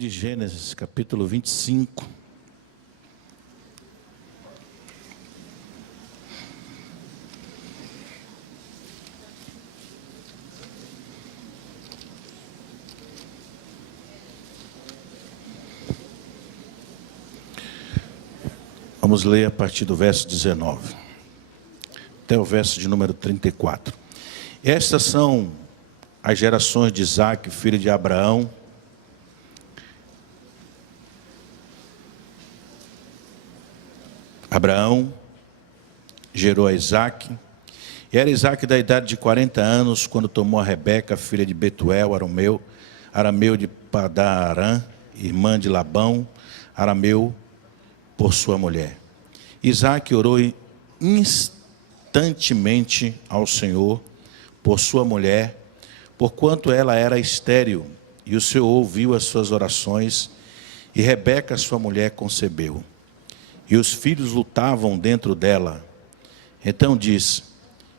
De Gênesis, capítulo 25. Vamos ler a partir do verso 19, até o verso de número 34. Estas são as gerações de Isaque, filho de Abraão. Abraão gerou a Isaque, e era Isaque da idade de 40 anos, quando tomou a Rebeca, filha de Betuel, arameu de Padan-Aram, irmã de Labão, arameu, por sua mulher. Isaque orou instantemente ao Senhor por sua mulher, porquanto ela era estéril, e o Senhor ouviu as suas orações, e Rebeca, sua mulher, concebeu. E os filhos lutavam dentro dela. Então disse: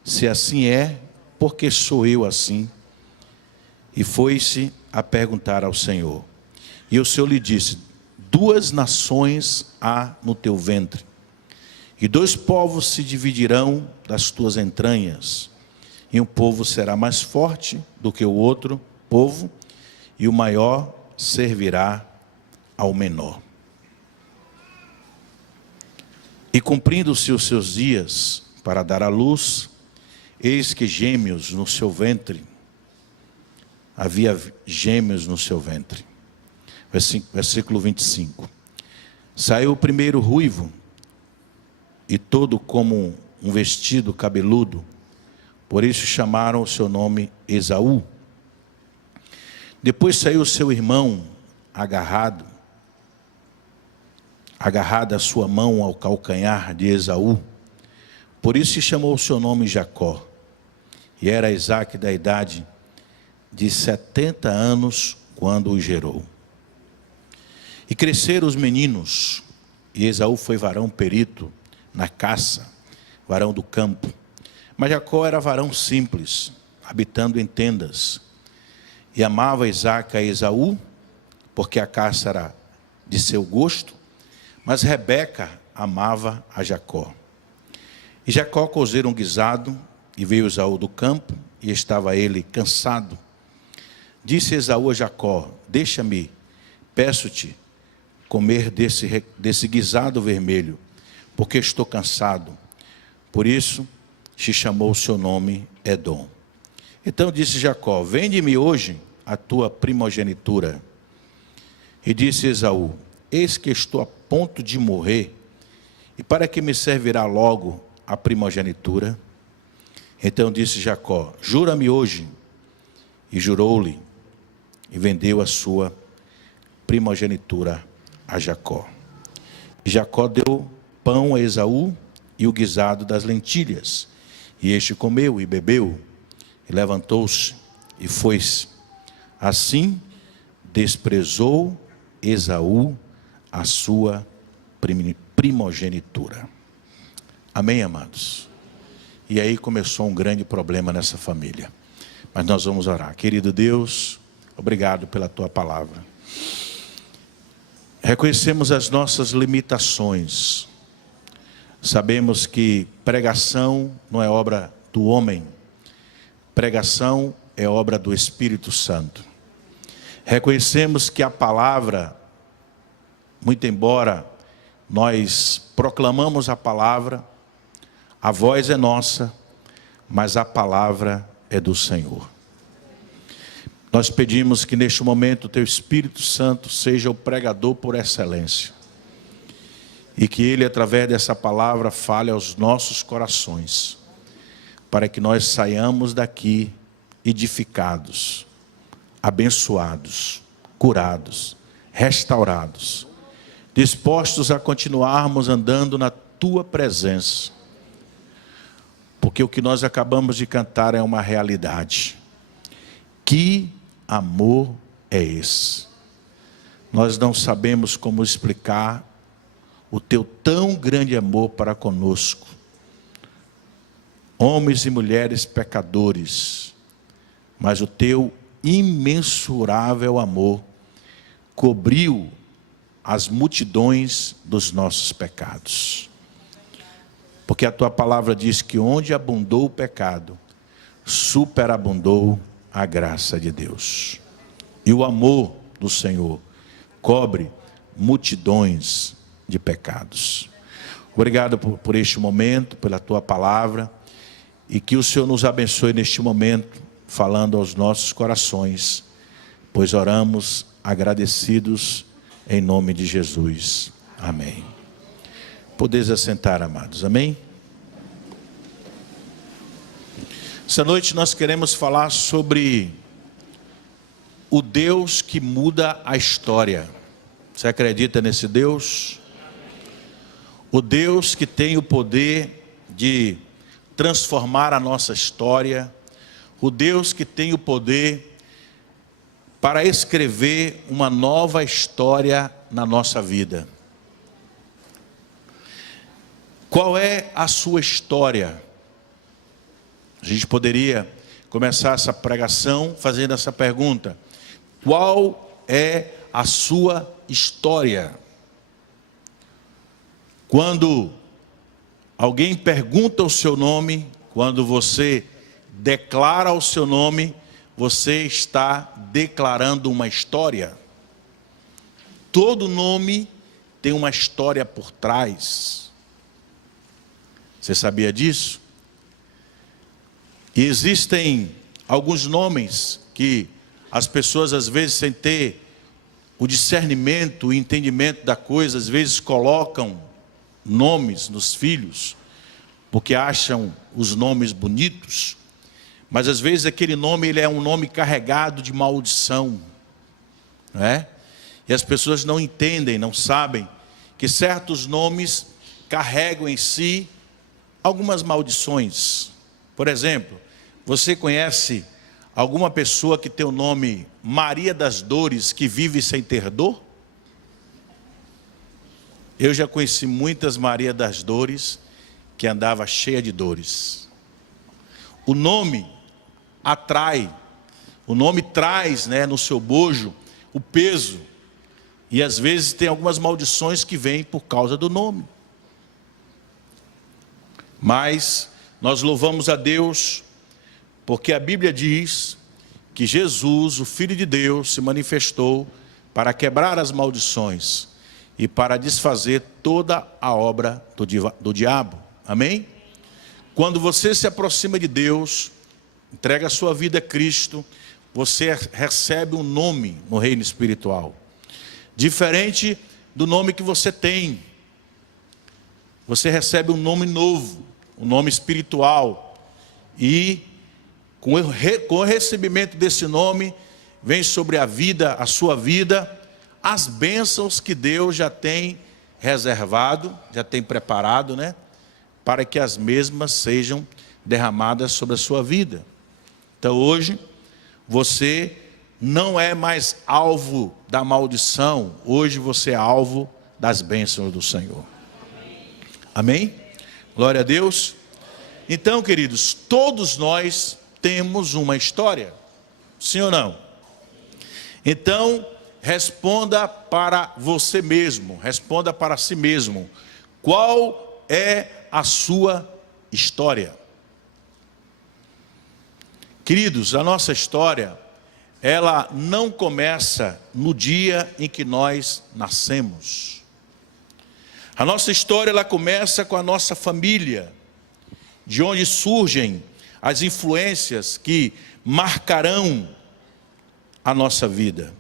se assim é, por que sou eu assim? E foi-se a perguntar ao Senhor. E o Senhor lhe disse: 2 nações há no teu ventre, e 2 povos se dividirão das tuas entranhas. E um povo será mais forte do que o outro povo, e o maior servirá ao menor. E cumprindo-se os seus dias para dar à luz, eis que gêmeos no seu ventre, havia gêmeos no seu ventre. Versículo 25. Saiu o primeiro ruivo, e todo como um vestido cabeludo, por isso chamaram o seu nome Esaú. Depois saiu o seu irmão agarrada a sua mão ao calcanhar de Esaú, por isso se chamou o seu nome Jacó. E era Isaque da idade de 70 anos quando o gerou. E cresceram os meninos, e Esaú foi varão perito na caça, varão do campo. Mas Jacó era varão simples, habitando em tendas. E amava Isaque a Esaú, porque a caça era de seu gosto, mas Rebeca amava a Jacó. E Jacó cozera um guisado, e veio Esaú do campo, e estava ele cansado. Disse Esaú a Jacó: deixa-me, peço-te, comer desse guisado vermelho, porque estou cansado. Por isso se chamou o seu nome Edom. Então disse Jacó: vende-me hoje a tua primogenitura. E disse Esaú: eis que estou a ponto de morrer, e para que me servirá logo a primogenitura? Então disse Jacó: jura-me hoje. E jurou-lhe, e vendeu a sua primogenitura a Jacó. E Jacó deu pão a Esaú e o guisado das lentilhas, e este comeu e bebeu, e levantou-se e foi-se. Assim desprezou Esaú a sua primogenitura. Amém, amados? E aí começou um grande problema nessa família. Mas nós vamos orar. Querido Deus, obrigado pela tua palavra. Reconhecemos as nossas limitações. Sabemos que pregação não é obra do homem. Pregação é obra do Espírito Santo. Reconhecemos que a palavra, muito embora nós proclamamos a palavra, a voz é nossa, mas a palavra é do Senhor. Nós pedimos que neste momento o teu Espírito Santo seja o pregador por excelência, e que ele, através dessa palavra, fale aos nossos corações, para que nós saiamos daqui edificados, abençoados, curados, restaurados, dispostos a continuarmos andando na tua presença, porque o que nós acabamos de cantar é uma realidade. Que amor é esse? Nós não sabemos como explicar o teu tão grande amor para conosco, homens e mulheres pecadores, mas o teu imensurável amor cobriu as multidões dos nossos pecados. Porque a tua palavra diz que onde abundou o pecado, superabundou a graça de Deus. E o amor do Senhor cobre multidões de pecados. Obrigado por este momento, pela tua palavra, e que o Senhor nos abençoe neste momento, falando aos nossos corações, pois oramos agradecidos em nome de Jesus. Amém. Podeis assentar, amados. Amém? Essa noite nós queremos falar sobre o Deus que muda a história. Você acredita nesse Deus? O Deus que tem o poder de transformar a nossa história. O Deus que tem o poder para escrever uma nova história na nossa vida. Qual é a sua história? A gente poderia começar essa pregação fazendo essa pergunta: qual é a sua história? Quando alguém pergunta o seu nome, quando você declara o seu nome, você está declarando uma história. Todo nome tem uma história por trás. Você sabia disso? E existem alguns nomes que as pessoas, às vezes, sem ter o discernimento, o entendimento da coisa, às vezes colocam nomes nos filhos, porque acham os nomes bonitos, mas às vezes aquele nome ele é um nome carregado de maldição, não é? E as pessoas não entendem, não sabem que certos nomes carregam em si algumas maldições. Por exemplo, você conhece alguma pessoa que tem o nome Maria das Dores, que vive sem ter dor? Eu já conheci muitas Maria das Dores que andava cheia de dores. O nome atrai, o nome traz, no seu bojo o peso, e às vezes tem algumas maldições que vêm por causa do nome. Mas nós louvamos a Deus, porque a Bíblia diz que Jesus, o Filho de Deus, se manifestou para quebrar as maldições e para desfazer toda a obra do diabo. Amém? Quando você se aproxima de Deus, entrega a sua vida a Cristo, você recebe um nome no reino espiritual, diferente do nome que você tem. Você recebe um nome novo, um nome espiritual, e com o recebimento desse nome, vem sobre a sua vida, as bênçãos que Deus já tem reservado, já tem preparado, para que as mesmas sejam derramadas sobre a sua vida. Então hoje, você não é mais alvo da maldição, hoje você é alvo das bênçãos do Senhor. Amém? Glória a Deus. Então, queridos, todos nós temos uma história, sim ou não? Então, responda para você mesmo, responda para si mesmo, qual é a sua história? Queridos, a nossa história, ela não começa no dia em que nós nascemos. A nossa história, ela começa com a nossa família, de onde surgem as influências que marcarão a nossa vida.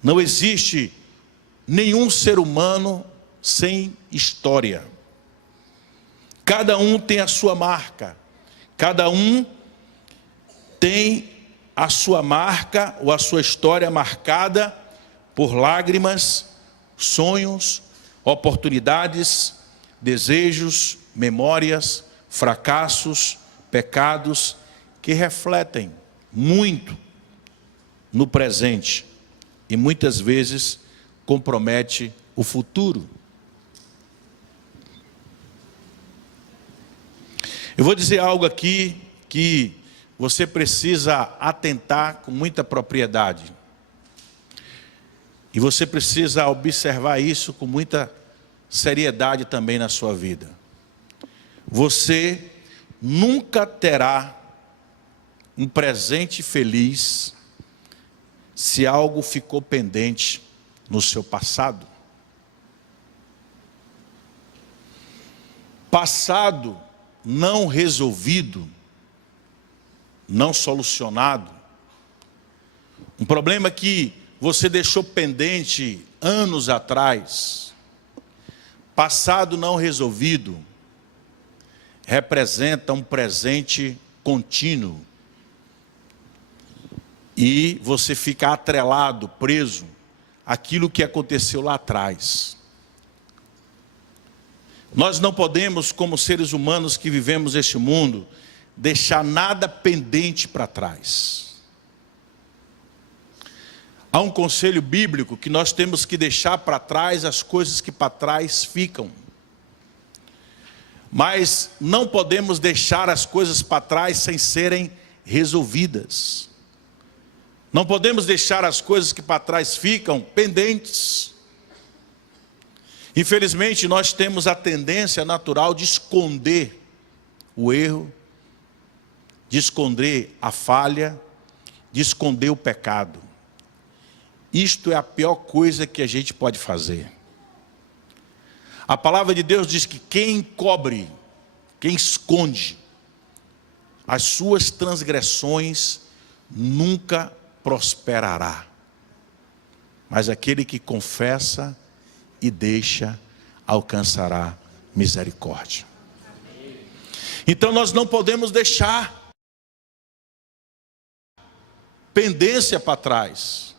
Não existe nenhum ser humano sem história. Cada um tem a sua marca. Cada um tem a sua marca ou a sua história marcada por lágrimas, sonhos, oportunidades, desejos, memórias, fracassos, pecados que refletem muito no presente e muitas vezes compromete o futuro. Eu vou dizer algo aqui que você precisa atentar com muita propriedade. E você precisa observar isso com muita seriedade também na sua vida. Você nunca terá um presente feliz se algo ficou pendente no seu passado. Passado não resolvido, não solucionado, um problema que você deixou pendente anos atrás, passado não resolvido, representa um presente contínuo. E você fica atrelado, preso àquilo que aconteceu lá atrás. Nós não podemos, como seres humanos que vivemos este mundo, deixar nada pendente para trás. Há um conselho bíblico que nós temos que deixar para trás as coisas que para trás ficam. Mas não podemos deixar as coisas para trás sem serem resolvidas. Não podemos deixar as coisas que para trás ficam pendentes. Infelizmente, nós temos a tendência natural de esconder o erro, de esconder a falha, de esconder o pecado. Isto é a pior coisa que a gente pode fazer. A palavra de Deus diz que quem encobre, quem esconde as suas transgressões, nunca prosperará. Mas aquele que confessa e deixa, alcançará misericórdia. Então nós não podemos deixar pendência para trás.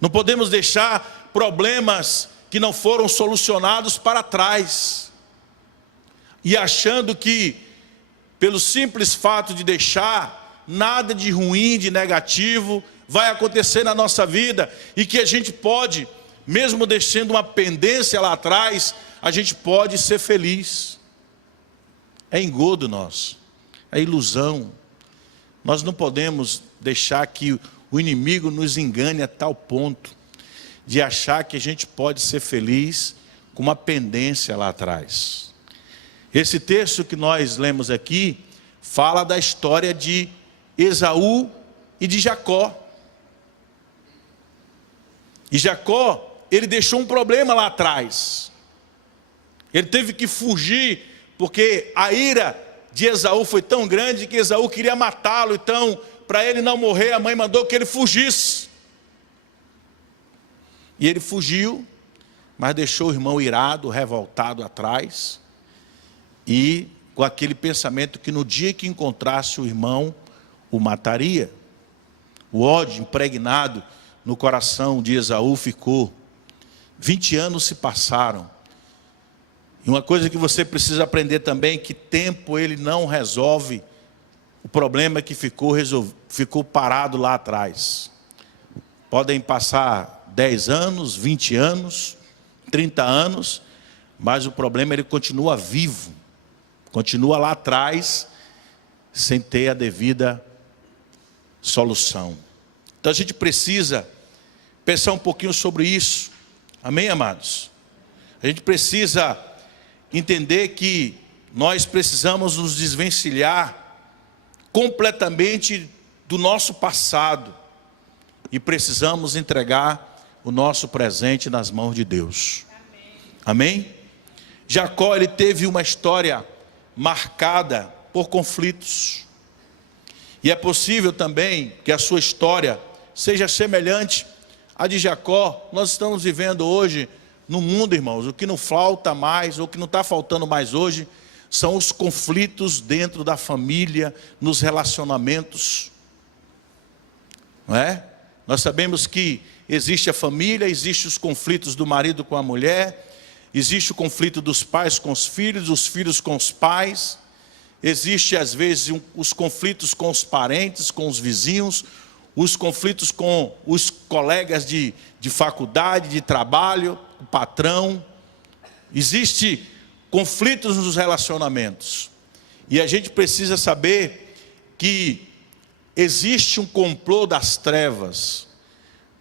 Não podemos deixar problemas que não foram solucionados para trás. E achando que, pelo simples fato de deixar, nada de ruim, de negativo vai acontecer na nossa vida. E que a gente pode, mesmo deixando uma pendência lá atrás, a gente pode ser feliz. É engodo nosso, é ilusão. Nós não podemos deixar que o inimigo nos engane a tal ponto de achar que a gente pode ser feliz com uma pendência lá atrás. Esse texto que nós lemos aqui fala da história de Esaú e de Jacó. E Jacó, ele deixou um problema lá atrás. Ele teve que fugir, porque a ira de Esaú foi tão grande que Esaú queria matá-lo. Então, para ele não morrer, a mãe mandou que ele fugisse. E ele fugiu, mas deixou o irmão irado, revoltado atrás. E com aquele pensamento que no dia que encontrasse o irmão, o mataria. O ódio impregnado no coração de Esaú ficou. 20 anos se passaram. E uma coisa que você precisa aprender também, que tempo ele não resolve o problema que ficou parado lá atrás. Podem passar 10 anos, 20 anos, 30 anos, mas o problema ele continua vivo, continua lá atrás, sem ter a devida solução. Então a gente precisa pensar um pouquinho sobre isso, amém, amados? A gente precisa entender que nós precisamos nos desvencilhar completamente do nosso passado e precisamos entregar o nosso presente nas mãos de Deus. Amém? Jacó, ele teve uma história marcada por conflitos. E é possível também que a sua história seja semelhante à de Jacó. Nós estamos vivendo hoje no mundo, irmãos, o que não falta mais, o que não está faltando mais hoje, são os conflitos dentro da família, nos relacionamentos. Não é? Nós sabemos que existe a família, existe os conflitos do marido com a mulher, existe o conflito dos pais com os filhos com os pais, existe às vezes os conflitos com os parentes, com os vizinhos, os conflitos com os colegas de faculdade, de trabalho, o patrão. Existe conflitos nos relacionamentos. E a gente precisa saber que existe um complô das trevas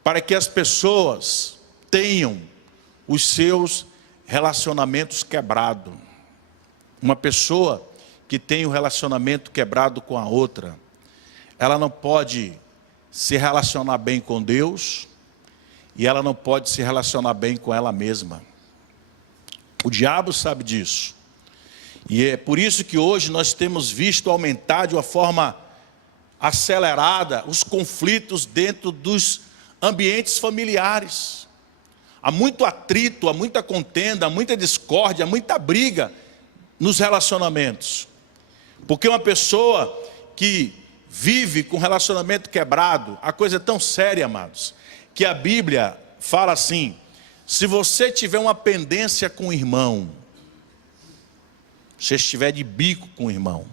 para que as pessoas tenham os seus relacionamentos quebrados. Uma pessoa que tem o relacionamento quebrado com a outra, ela não pode se relacionar bem com Deus e ela não pode se relacionar bem com ela mesma. O diabo sabe disso. E é por isso que hoje nós temos visto aumentar de uma forma acelerada os conflitos dentro dos ambientes familiares. Há muito atrito, há muita contenda, há muita discórdia, há muita briga nos relacionamentos. Porque uma pessoa que vive com relacionamento quebrado, a coisa é tão séria, amados, que a Bíblia fala assim: se você tiver uma pendência com o irmão, se estiver de bico com o irmão,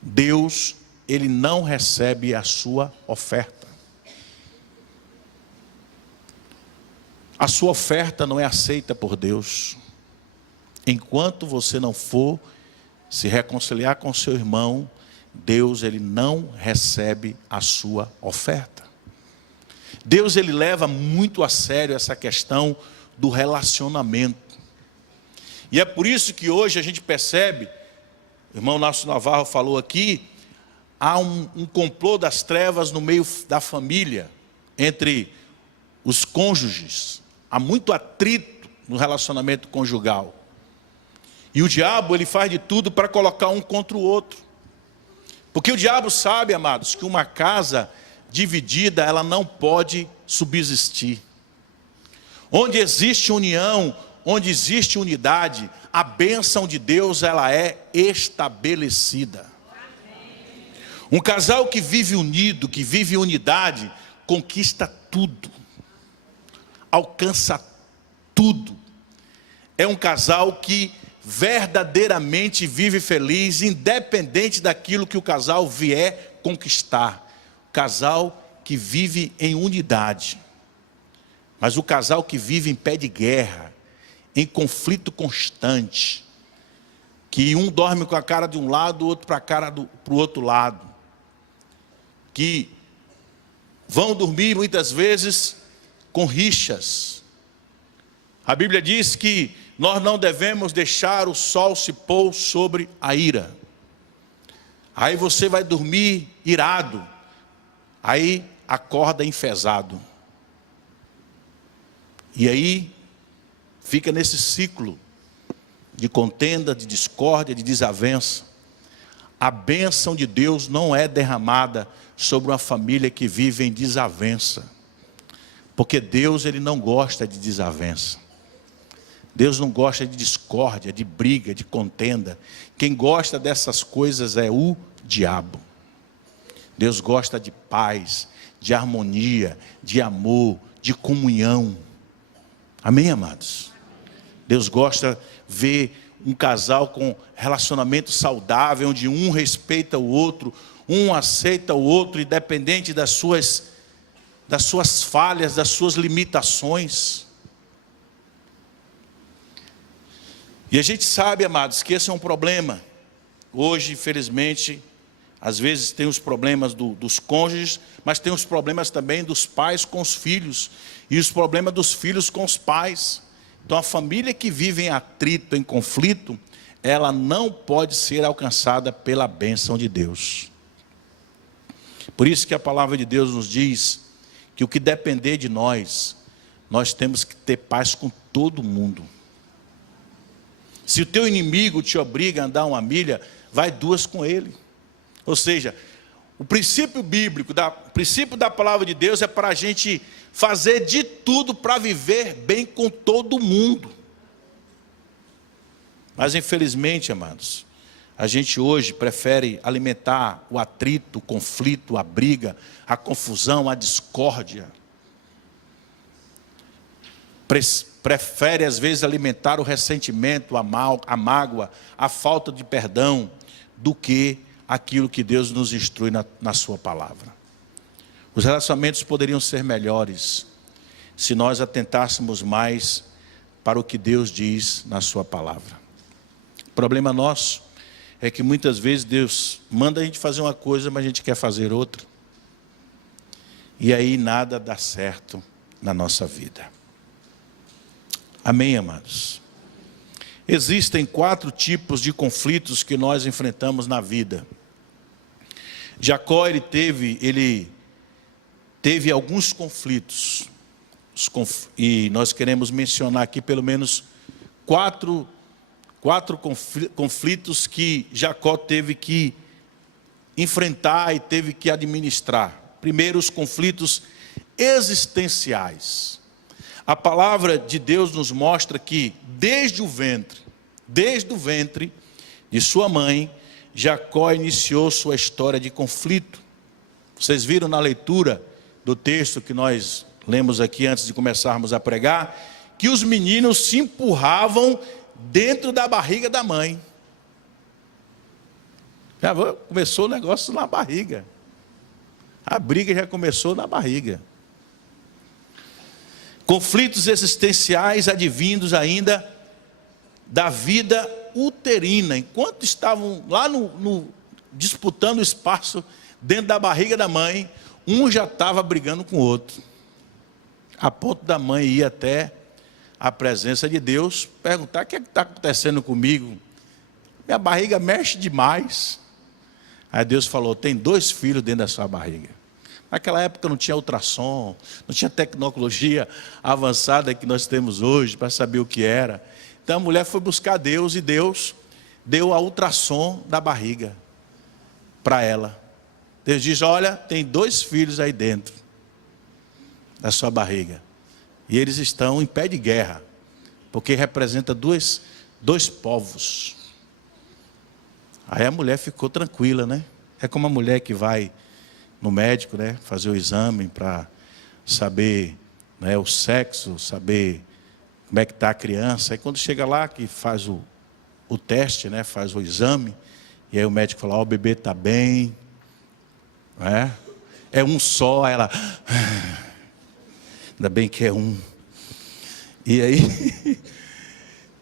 Deus, Ele não recebe a sua oferta. A sua oferta não é aceita por Deus, enquanto você não for se reconciliar com seu irmão. Deus, Ele não recebe a sua oferta. Deus, Ele leva muito a sério essa questão do relacionamento. E é por isso que hoje a gente percebe, o irmão Nácio Navarro falou aqui, há um complô das trevas no meio da família, entre os cônjuges. Há muito atrito no relacionamento conjugal. E o diabo, ele faz de tudo para colocar um contra o outro. Porque o diabo sabe, amados, que uma casa dividida, ela não pode subsistir. Onde existe união, onde existe unidade, a bênção de Deus, ela é estabelecida. Um casal que vive unido, que vive em unidade, conquista tudo, alcança tudo. É um casal que verdadeiramente vive feliz, independente daquilo que o casal vier conquistar. Casal que vive em unidade. Mas o casal que vive em pé de guerra, em conflito constante, que um dorme com a cara de um lado, o outro para o outro lado, que vão dormir muitas vezes com rixas. A Bíblia diz que nós não devemos deixar o sol se pôr sobre a ira. Aí você vai dormir irado, aí acorda enfesado. E aí fica nesse ciclo de contenda, de discórdia, de desavença. A bênção de Deus não é derramada sobre uma família que vive em desavença. Porque Deus, Ele não gosta de desavença. Deus não gosta de discórdia, de briga, de contenda. Quem gosta dessas coisas é o diabo. Deus gosta de paz, de harmonia, de amor, de comunhão. Amém, amados? Deus gosta de ver um casal com relacionamento saudável, onde um respeita o outro, um aceita o outro, independente das suas falhas, das suas limitações. E a gente sabe, amados, que esse é um problema. Hoje, infelizmente, às vezes tem os problemas dos cônjuges, mas tem os problemas também dos pais com os filhos, e os problemas dos filhos com os pais. Então a família que vive em atrito, em conflito, ela não pode ser alcançada pela bênção de Deus. Por isso que a palavra de Deus nos diz que o que depender de nós, nós temos que ter paz com todo mundo. Se o teu inimigo te obriga a andar uma milha, vai duas com ele. Ou seja, o princípio bíblico, o princípio da palavra de Deus é para a gente fazer de tudo para viver bem com todo mundo. Mas infelizmente, amados, a gente hoje prefere alimentar o atrito, o conflito, a briga, a confusão, a discórdia. Prefere às vezes alimentar o ressentimento, a mágoa, a falta de perdão, do que aquilo que Deus nos instrui na sua palavra. Os relacionamentos poderiam ser melhores se nós atentássemos mais para o que Deus diz na sua palavra. O problema nosso é que muitas vezes Deus manda a gente fazer uma coisa, mas a gente quer fazer outra. e aí nada dá certo na nossa vida. Amém, amados? Existem 4 tipos de conflitos que nós enfrentamos na vida. Jacó, ele teve alguns conflitos, e nós queremos mencionar aqui pelo menos quatro conflitos que Jacó teve que enfrentar e teve que administrar. Primeiro, os conflitos existenciais. A palavra de Deus nos mostra que desde o ventre de sua mãe, Jacó iniciou sua história de conflito. Vocês viram na leitura do texto que nós lemos aqui antes de começarmos a pregar, que os meninos se empurravam dentro da barriga da mãe. Já começou o negócio na barriga. A briga já começou na barriga. Conflitos existenciais advindos ainda da vida uterina. Enquanto estavam lá disputando espaço dentro da barriga da mãe, um já estava brigando com o outro. A ponto da mãe ir até a presença de Deus, perguntar: o que é que está acontecendo comigo? Minha barriga mexe demais. Aí Deus falou: tem 2 filhos dentro da sua barriga. Naquela época não tinha ultrassom, não tinha tecnologia avançada que nós temos hoje para saber o que era. Então a mulher foi buscar Deus e Deus deu a ultrassom da barriga para ela. Deus diz: olha, tem 2 filhos aí dentro da sua barriga. E eles estão em pé de guerra, porque representa dois povos. Aí a mulher ficou tranquila, né? É como a mulher que vai no médico, né, fazer o exame para saber, né, o sexo, saber como é que está a criança. Aí quando chega lá, que faz o teste, né, faz o exame, e aí o médico fala: ó, o bebê está bem, né? É um só. Aí ela: ainda bem que é um. E aí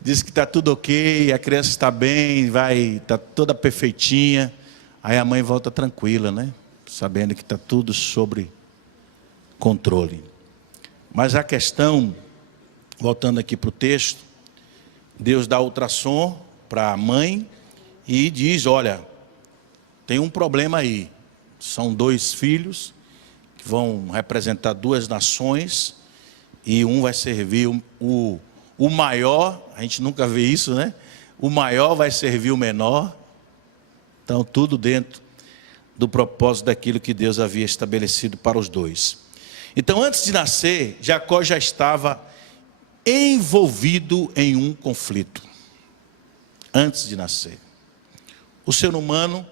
diz que está tudo ok, a criança está bem, está toda perfeitinha. Aí a mãe volta tranquila, né, sabendo que está tudo sob controle. Mas a questão, voltando aqui para o texto, Deus dá ultrassom para a mãe e diz: olha, tem um problema aí. São 2 filhos que vão representar 2 nações, e um vai servir o maior. A gente nunca vê isso, né? O maior vai servir o menor. Então tudo dentro do propósito daquilo que Deus havia estabelecido para os 2. Então, antes de nascer, Jacó já estava envolvido em um conflito. Antes de nascer. O ser humano,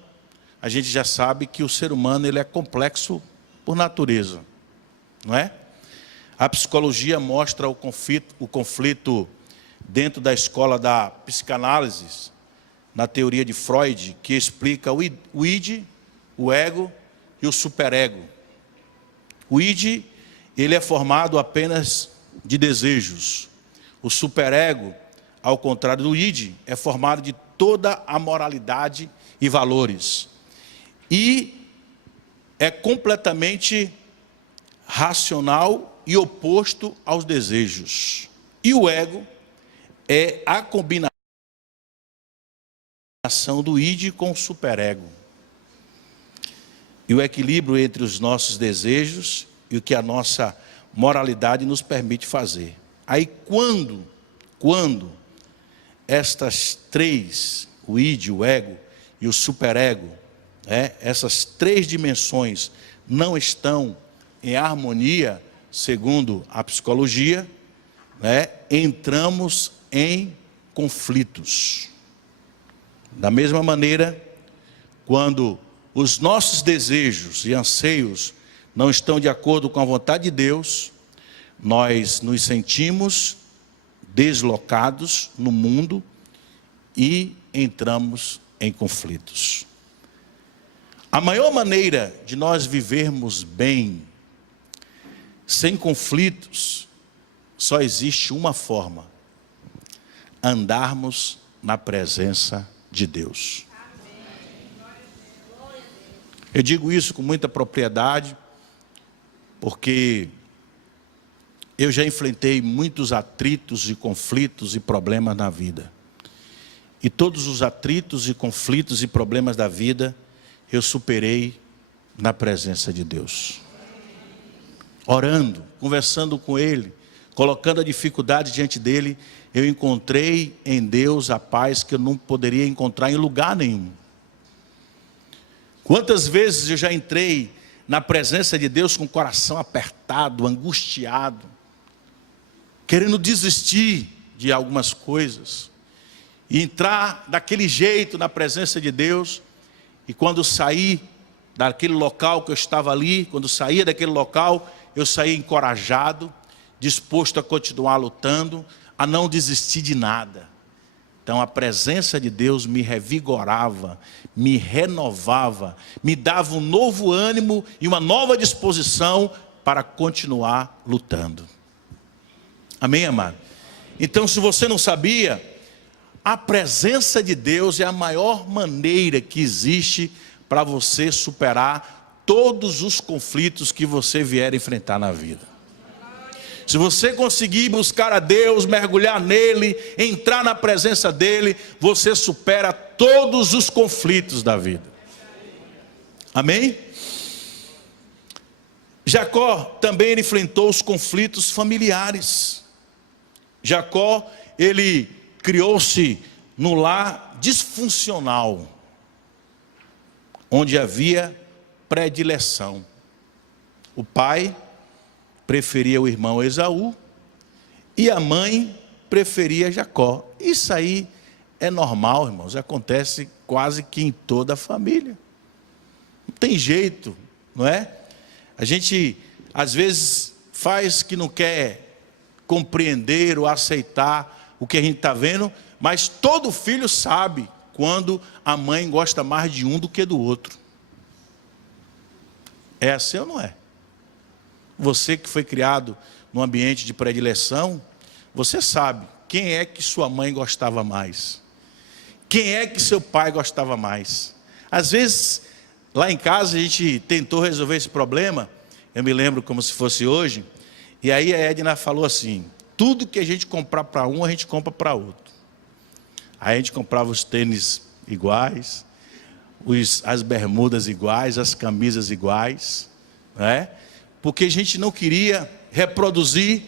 a gente já sabe que o ser humano ele é complexo por natureza, não é? A psicologia mostra o conflito dentro da escola da psicanálise, na teoria de Freud, que explica o id, o ego e o superego. O id, ele é formado apenas de desejos. O superego, ao contrário do id, é formado de toda a moralidade e valores. E é completamente racional e oposto aos desejos. E o ego é a combinação do id com o superego. E o equilíbrio entre os nossos desejos e o que a nossa moralidade nos permite fazer. Aí quando estas 3, o id, o ego e o superego, essas 3 dimensões não estão em harmonia, segundo a psicologia, entramos em conflitos. Da mesma maneira, quando os nossos desejos e anseios não estão de acordo com a vontade de Deus, nós nos sentimos deslocados no mundo e entramos em conflitos. A maior maneira de nós vivermos bem, sem conflitos, só existe uma forma: andarmos na presença de Deus. Eu digo isso com muita propriedade, porque eu já enfrentei muitos atritos e conflitos e problemas na vida. E todos os atritos e conflitos e problemas da vida, eu superei na presença de Deus. Orando, conversando com Ele, colocando a dificuldade diante dEle, eu encontrei em Deus a paz que eu não poderia encontrar em lugar nenhum. Quantas vezes eu já entrei na presença de Deus com o coração apertado, angustiado, querendo desistir de algumas coisas, e entrar daquele jeito na presença de Deus, e quando saí daquele local que eu estava ali, quando saía daquele local, eu saí encorajado, disposto a continuar lutando, a não desistir de nada. Então a presença de Deus me revigorava, me renovava, me dava um novo ânimo e uma nova disposição para continuar lutando. Amém, amado? Então, se você não sabia, a presença de Deus é a maior maneira que existe para você superar todos os conflitos que você vier enfrentar na vida. Se você conseguir buscar a Deus, mergulhar nele, entrar na presença dele, você supera todos os conflitos da vida. Amém? Jacó também enfrentou os conflitos familiares. Jacó, ele criou-se no lar disfuncional, onde havia predileção. O pai preferia o irmão Esaú e a mãe preferia Jacó. Isso aí é normal, irmãos, acontece quase que em toda a família. Não tem jeito, não é? A gente às vezes faz que não quer compreender ou aceitar o que a gente está vendo, mas todo filho sabe quando a mãe gosta mais de um do que do outro. É assim ou não é? Você que foi criado num ambiente de predileção, você sabe quem é que sua mãe gostava mais, quem é que seu pai gostava mais. Às vezes, lá em casa a gente tentou resolver esse problema, eu me lembro como se fosse hoje, e aí a Edna falou assim: tudo que a gente comprar para um, a gente compra para outro. Aí a gente comprava os tênis iguais, as bermudas iguais, as camisas iguais, né? Porque a gente não queria reproduzir,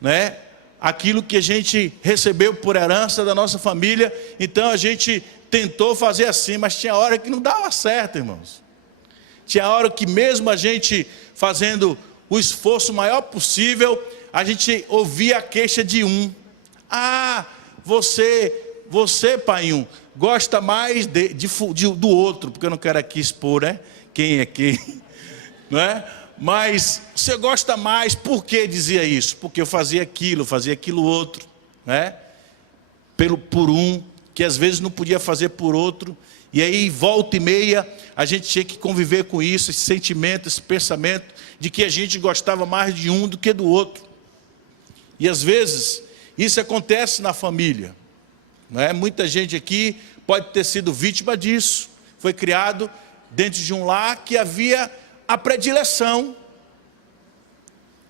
né, aquilo que a gente recebeu por herança da nossa família. Então a gente tentou fazer assim, mas tinha hora que não dava certo, irmãos. Tinha hora que mesmo a gente fazendo o esforço maior possível, a gente ouvia a queixa de um. Ah, você pai, gosta mais do outro, porque eu não quero aqui expor, né, quem é quem, não é? Mas você gosta mais, por que dizia isso? Porque eu fazia aquilo outro, né? Por um, que às vezes não podia fazer por outro. E aí, volta e meia, a gente tinha que conviver com isso, esse sentimento, esse pensamento, de que a gente gostava mais de um do que do outro. E às vezes, isso acontece na família, não é? Muita gente aqui pode ter sido vítima disso. Foi criado dentro de um lar que havia a predileção,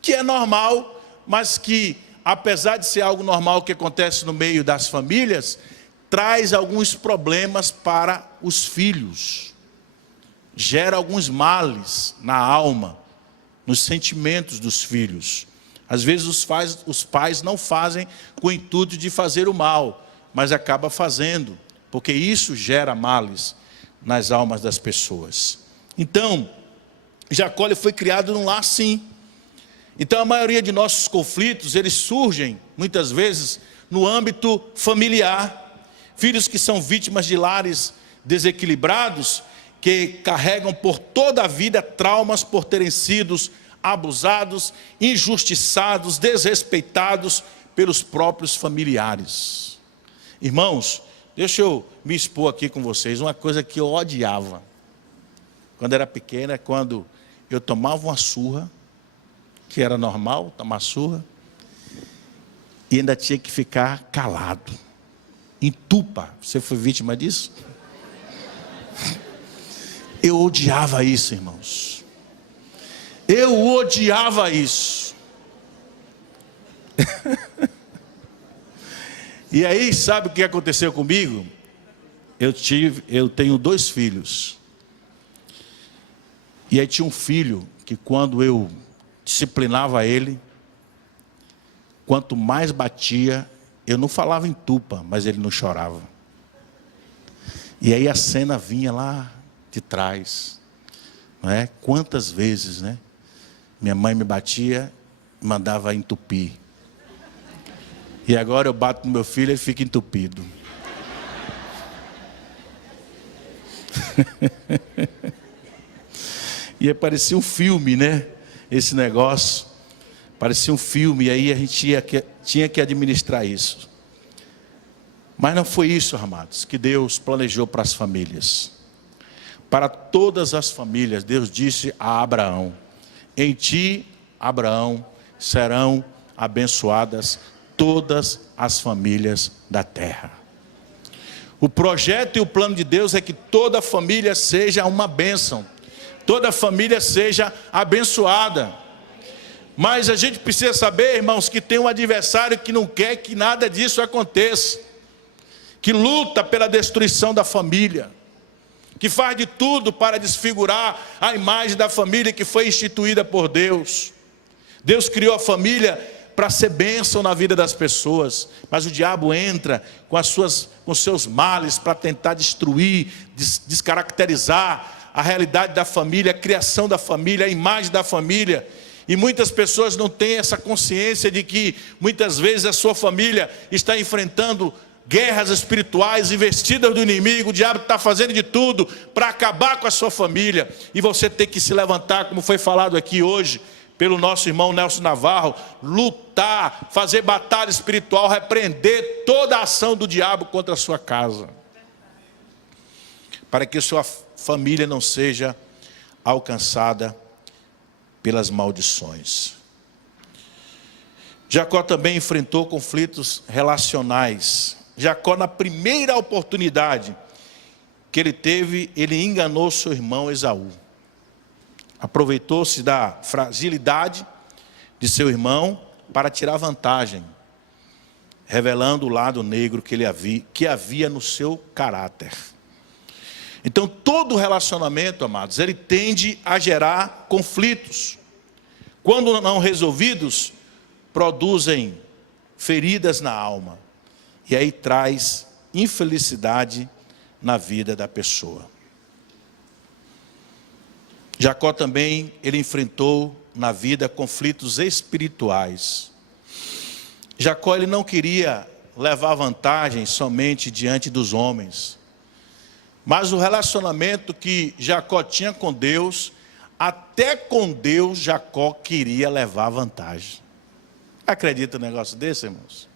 que é normal, mas que, apesar de ser algo normal que acontece no meio das famílias, traz alguns problemas para os filhos, gera alguns males na alma, nos sentimentos dos filhos. Às vezes os pais não fazem com o intuito de fazer o mal, mas acaba fazendo, porque isso gera males nas almas das pessoas. Então, Jacó ele foi criado num lar assim. Então a maioria de nossos conflitos, eles surgem muitas vezes no âmbito familiar. Filhos que são vítimas de lares desequilibrados, que carregam por toda a vida traumas por terem sido abusados, injustiçados, desrespeitados pelos próprios familiares. Irmãos, deixa eu me expor aqui com vocês, uma coisa que eu odiava quando era pequena, quando eu tomava uma surra, que era normal tomar surra, e ainda tinha que ficar calado. Entupa. Você foi vítima disso? Eu odiava isso, irmãos. Eu odiava isso. E aí, sabe o que aconteceu comigo? Eu tenho 2 filhos. E aí tinha um filho que, quando eu disciplinava ele, quanto mais batia, eu não falava em tupa, mas ele não chorava. E aí a cena vinha lá de trás, não é? Quantas vezes, né? Minha mãe me batia, mandava entupir. E agora eu bato no meu filho e ele fica entupido. E aí parecia um filme, né? Esse negócio. Parecia um filme, e aí a gente tinha que administrar isso. Mas não foi isso, amados, que Deus planejou para as famílias. Para todas as famílias, Deus disse a Abraão: em ti, Abraão, serão abençoadas todas as famílias da terra. O projeto e o plano de Deus é que toda família seja uma bênção. Toda família seja abençoada. Mas a gente precisa saber, irmãos, que tem um adversário que não quer que nada disso aconteça. Que luta pela destruição da família. Que faz de tudo para desfigurar a imagem da família que foi instituída por Deus. Deus criou a família para ser bênção na vida das pessoas. Mas o diabo entra com seus males para tentar destruir, descaracterizar a realidade da família, a criação da família, a imagem da família. E muitas pessoas não têm essa consciência de que muitas vezes a sua família está enfrentando guerras espirituais investidas do inimigo. O diabo está fazendo de tudo para acabar com a sua família. E você tem que se levantar, como foi falado aqui hoje pelo nosso irmão Nelson Navarro, lutar, fazer batalha espiritual, repreender toda a ação do diabo contra a sua casa, para que a sua família não seja alcançada pelas maldições. Jacó também enfrentou conflitos relacionais. Jacó, na primeira oportunidade que ele teve, ele enganou seu irmão Esaú. Aproveitou-se da fragilidade de seu irmão para tirar vantagem, revelando o lado negro que havia no seu caráter. Então, todo relacionamento, amados, ele tende a gerar conflitos. Quando não resolvidos, produzem feridas na alma. E aí traz infelicidade na vida da pessoa. Jacó também, ele enfrentou na vida conflitos espirituais. Jacó, ele não queria levar vantagem somente diante dos homens. Mas o relacionamento que Jacó tinha com Deus, até com Deus Jacó queria levar vantagem. Acredita num negócio desse, irmãos?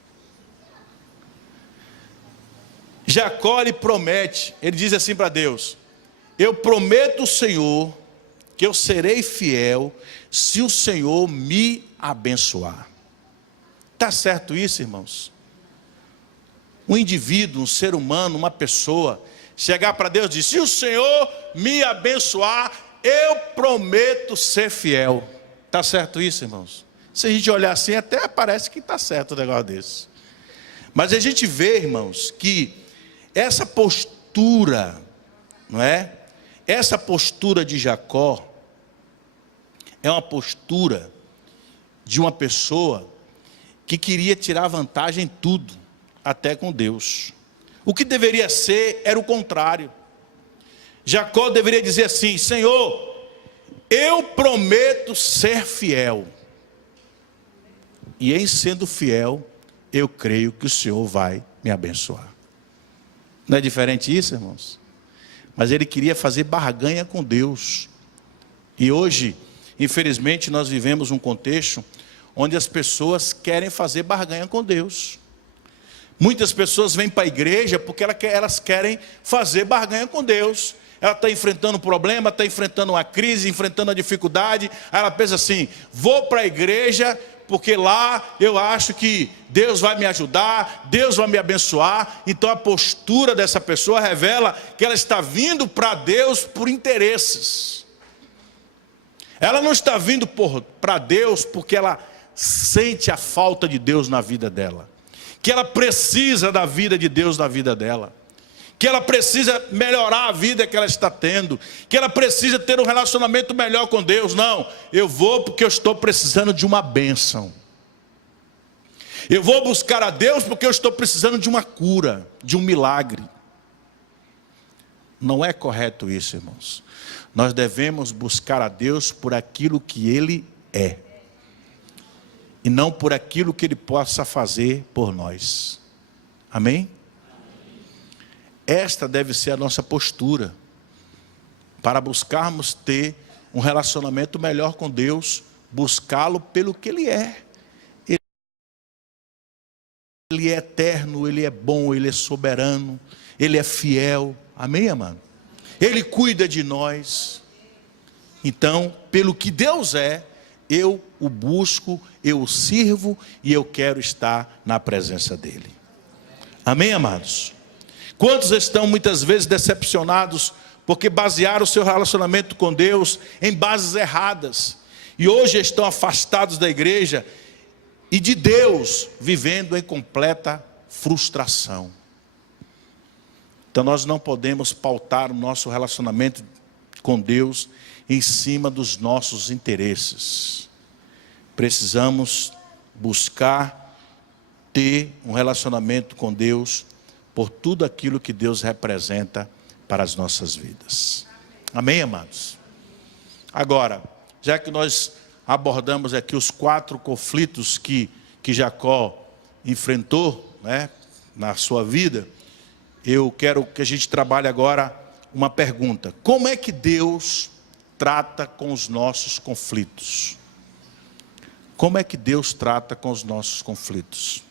Jacó, ele promete, ele diz assim para Deus: eu prometo ao Senhor que eu serei fiel se o Senhor me abençoar. Está certo isso, irmãos? Um indivíduo, um ser humano, uma pessoa, chegar para Deus e dizer: se o Senhor me abençoar, eu prometo ser fiel. Está certo isso, irmãos? Se a gente olhar assim, até parece que está certo um negócio desse. Mas a gente vê, irmãos, que essa postura, não é? Essa postura de Jacó é uma postura de uma pessoa que queria tirar vantagem em tudo, até com Deus. O que deveria ser era o contrário. Jacó deveria dizer assim: Senhor, eu prometo ser fiel. E em sendo fiel, eu creio que o Senhor vai me abençoar. Não é diferente isso, irmãos? Mas ele queria fazer barganha com Deus. E hoje, infelizmente, nós vivemos um contexto onde as pessoas querem fazer barganha com Deus. Muitas pessoas vêm para a igreja porque elas querem fazer barganha com Deus. Ela está enfrentando um problema, está enfrentando uma crise, enfrentando uma dificuldade. Aí ela pensa assim: vou para a igreja porque lá eu acho que Deus vai me ajudar, Deus vai me abençoar. Então a postura dessa pessoa revela que ela está vindo para Deus por interesses. Ela não está vindo para Deus porque ela sente a falta de Deus na vida dela, que ela precisa da vida de Deus na vida dela, que ela precisa melhorar a vida que ela está tendo, que ela precisa ter um relacionamento melhor com Deus. Não, eu vou porque eu estou precisando de uma bênção. Eu vou buscar a Deus porque eu estou precisando de uma cura, de um milagre. Não é correto isso, irmãos. Nós devemos buscar a Deus por aquilo que Ele é, e não por aquilo que Ele possa fazer por nós. Amém? Esta deve ser a nossa postura, para buscarmos ter um relacionamento melhor com Deus, buscá-lo pelo que Ele é. Ele é eterno, Ele é bom, Ele é soberano, Ele é fiel. Amém, amado? Ele cuida de nós. Então, pelo que Deus é, eu o busco, eu o sirvo e eu quero estar na presença dEle. Amém, amados? Quantos estão muitas vezes decepcionados porque basearam o seu relacionamento com Deus em bases erradas e hoje estão afastados da igreja e de Deus, vivendo em completa frustração? Então nós não podemos pautar o nosso relacionamento com Deus em cima dos nossos interesses. Precisamos buscar ter um relacionamento com Deus por tudo aquilo que Deus representa para as nossas vidas. Amém, amados? Agora, já que nós abordamos aqui os 4 conflitos que Jacó enfrentou, né, na sua vida, eu quero que a gente trabalhe agora uma pergunta: como é que Deus trata com os nossos conflitos? Como é que Deus trata com os nossos conflitos?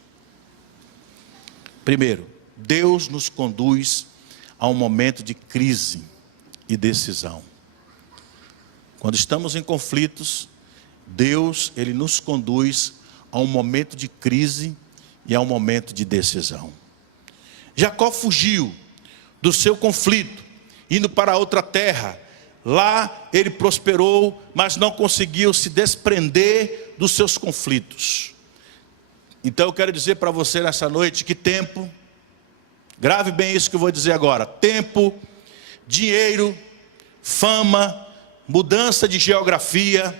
Primeiro, Deus nos conduz a um momento de crise e decisão. Quando estamos em conflitos, Deus, Ele nos conduz a um momento de crise e a um momento de decisão. Jacó fugiu do seu conflito, indo para outra terra. Lá ele prosperou, mas não conseguiu se desprender dos seus conflitos. Então eu quero dizer para você nessa noite que tempo, grave bem isso que eu vou dizer agora: tempo, dinheiro, fama, mudança de geografia,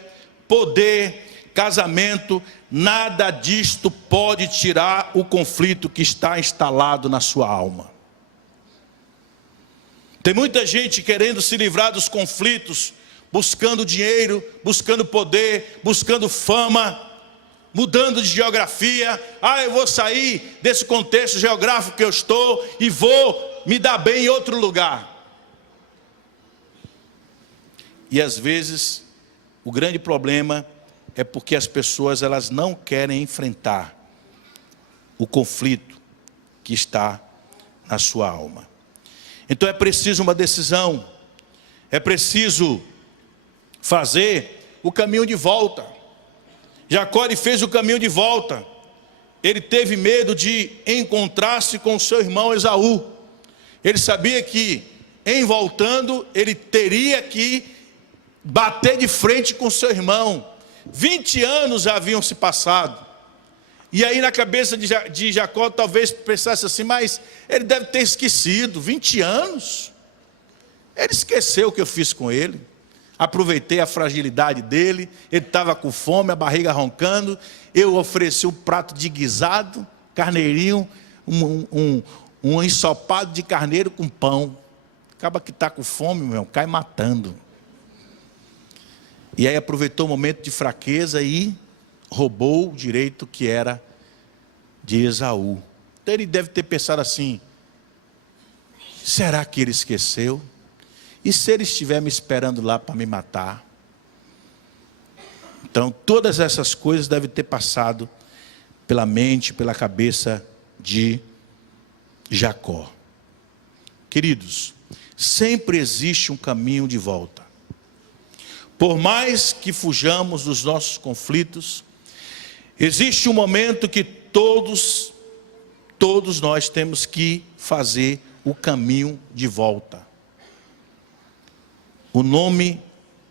poder, casamento, nada disto pode tirar o conflito que está instalado na sua alma. Tem muita gente querendo se livrar dos conflitos, buscando dinheiro, buscando poder, buscando fama, mudando de geografia. Eu vou sair desse contexto geográfico que eu estou e vou me dar bem em outro lugar. E às vezes o grande problema é porque as pessoas elas não querem enfrentar o conflito que está na sua alma. Então é preciso uma decisão, é preciso fazer o caminho de volta. Jacó fez o caminho de volta. Ele teve medo de encontrar-se com seu irmão Esaú. Ele sabia que em voltando ele teria que bater de frente com seu irmão. 20 anos já haviam se passado. E aí na cabeça de Jacó talvez pensasse assim: mas ele deve ter esquecido. 20 anos? Ele esqueceu o que eu fiz com ele. Aproveitei a fragilidade dele. Ele estava com fome, a barriga roncando. Eu ofereci um prato de guisado, carneirinho, um ensopado de carneiro com pão. Acaba que está com fome, meu, cai matando. E aí aproveitou o momento de fraqueza e roubou o direito que era de Esaú. Então ele deve ter pensado assim: será que ele esqueceu? E se ele estiver me esperando lá para me matar? Então todas essas coisas devem ter passado pela mente, pela cabeça de Jacó. Queridos, sempre existe um caminho de volta. Por mais que fujamos dos nossos conflitos, existe um momento que todos nós temos que fazer o caminho de volta. O nome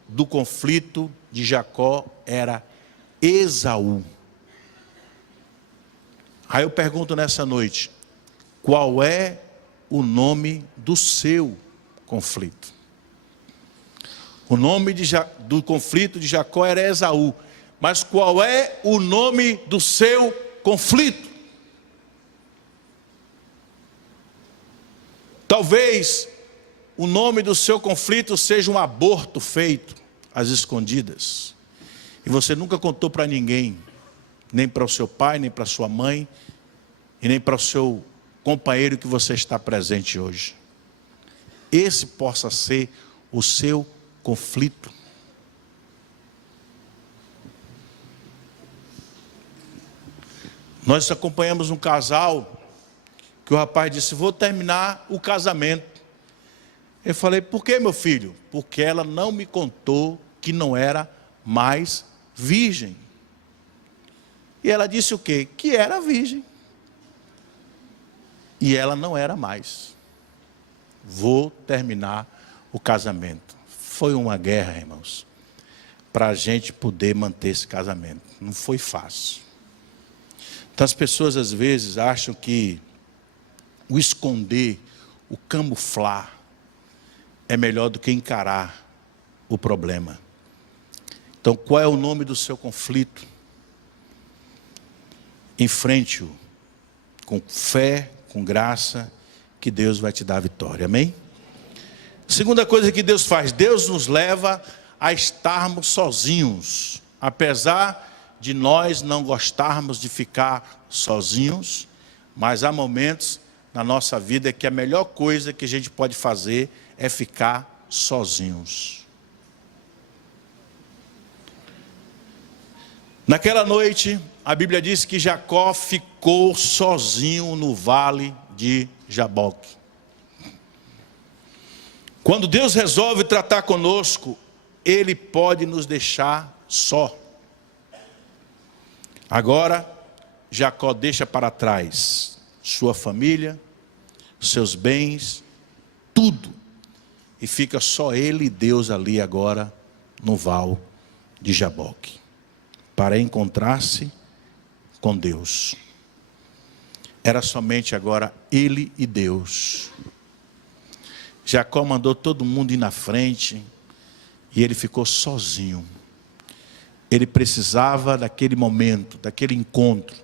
do conflito de Jacó era Esaú. Aí eu pergunto nessa noite, qual é o nome do seu conflito? O nome do conflito de Jacó era Esaú. Mas qual é o nome do seu conflito? Talvez o nome do seu conflito seja um aborto feito às escondidas. E você nunca contou para ninguém, nem para o seu pai, nem para a sua mãe, e nem para o seu companheiro que você está presente hoje. Esse possa ser o seu conflito. Nós acompanhamos um casal que o rapaz disse, vou terminar o casamento. Eu falei, por que, meu filho? Porque ela não me contou que não era mais virgem. E ela disse o quê? Que era virgem. E ela não era mais. Vou terminar o casamento. Foi uma guerra, irmãos, para a gente poder manter esse casamento. Não foi fácil. Então as pessoas às vezes acham que o esconder, o camuflar, é melhor do que encarar o problema. Então qual é o nome do seu conflito? Enfrente-o com fé, com graça, que Deus vai te dar a vitória, amém? Segunda coisa que Deus faz, Deus nos leva a estarmos sozinhos, apesar de nós não gostarmos de ficar sozinhos, mas há momentos na nossa vida que a melhor coisa que a gente pode fazer é ficar sozinhos. Naquela noite, a Bíblia diz que Jacó ficou sozinho no vale de Jaboque. Quando Deus resolve tratar conosco, Ele pode nos deixar só. Agora, Jacó deixa para trás sua família, seus bens, tudo. E fica só ele e Deus ali agora no vale de Jaboque, para encontrar-se com Deus. Era somente agora ele e Deus. Jacó mandou todo mundo ir na frente e ele ficou sozinho. Ele precisava daquele momento, daquele encontro.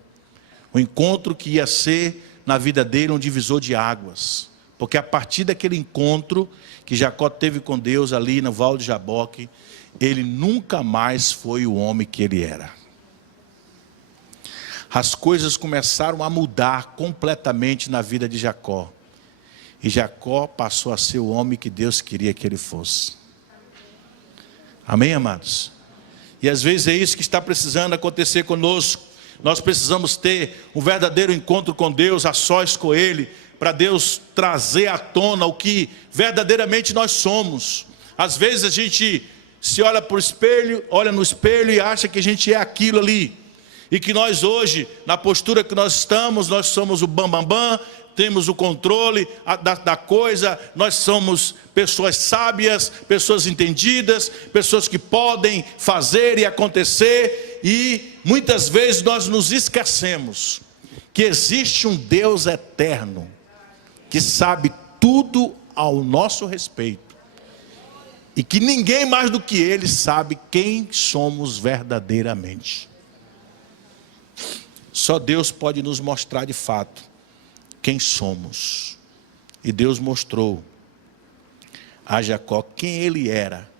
Um encontro que ia ser na vida dele um divisor de águas. Porque a partir daquele encontro que Jacó teve com Deus ali no Vale de Jaboque, ele nunca mais foi o homem que ele era. As coisas começaram a mudar completamente na vida de Jacó. E Jacó passou a ser o homem que Deus queria que ele fosse. Amém, amados? E às vezes é isso que está precisando acontecer conosco. Nós precisamos ter um verdadeiro encontro com Deus, a sós com Ele, para Deus trazer à tona o que verdadeiramente nós somos. Às vezes a gente se olha para o espelho, olha no espelho e acha que a gente é aquilo ali. E que nós hoje, na postura que nós estamos, nós somos o bambambam, temos o controle da coisa, nós somos pessoas sábias, pessoas entendidas, pessoas que podem fazer e acontecer, e muitas vezes nós nos esquecemos que existe um Deus eterno, que sabe tudo ao nosso respeito, e que ninguém mais do que Ele sabe quem somos verdadeiramente. Só Deus pode nos mostrar de fato quem somos. E Deus mostrou a Jacó quem ele era.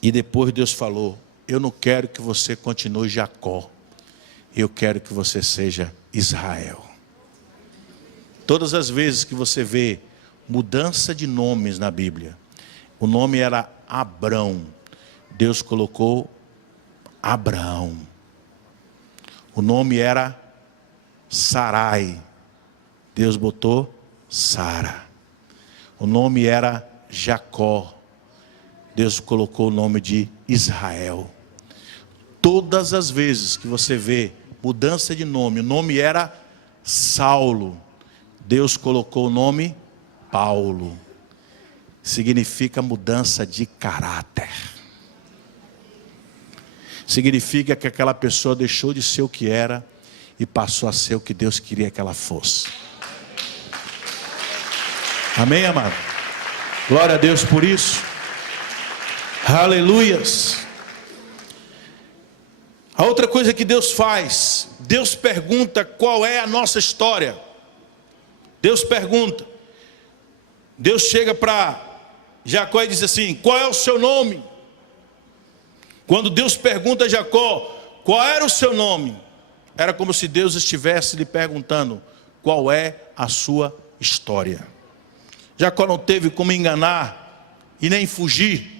E depois Deus falou, eu não quero que você continue Jacó, eu quero que você seja Israel. Todas as vezes que você vê mudança de nomes na Bíblia, o nome era Abrão, Deus colocou Abraão. O nome era Sarai, Deus botou Sara. O nome era Jacó, Deus colocou o nome de Israel. Todas as vezes que você vê mudança de nome, o nome era Saulo, Deus colocou o nome Paulo. Significa mudança de caráter. significa que aquela pessoa deixou de ser o que era e passou a ser o que Deus queria que ela fosse. Amém, amado? Glória a Deus por isso. Aleluias. A outra coisa que Deus faz, Deus pergunta qual é a nossa história. Deus pergunta. Deus chega para Jacó e diz assim: qual é o seu nome? Quando Deus pergunta a Jacó qual era o seu nome, era como se Deus estivesse lhe perguntando qual é a sua história. Jacó não teve como enganar e nem fugir.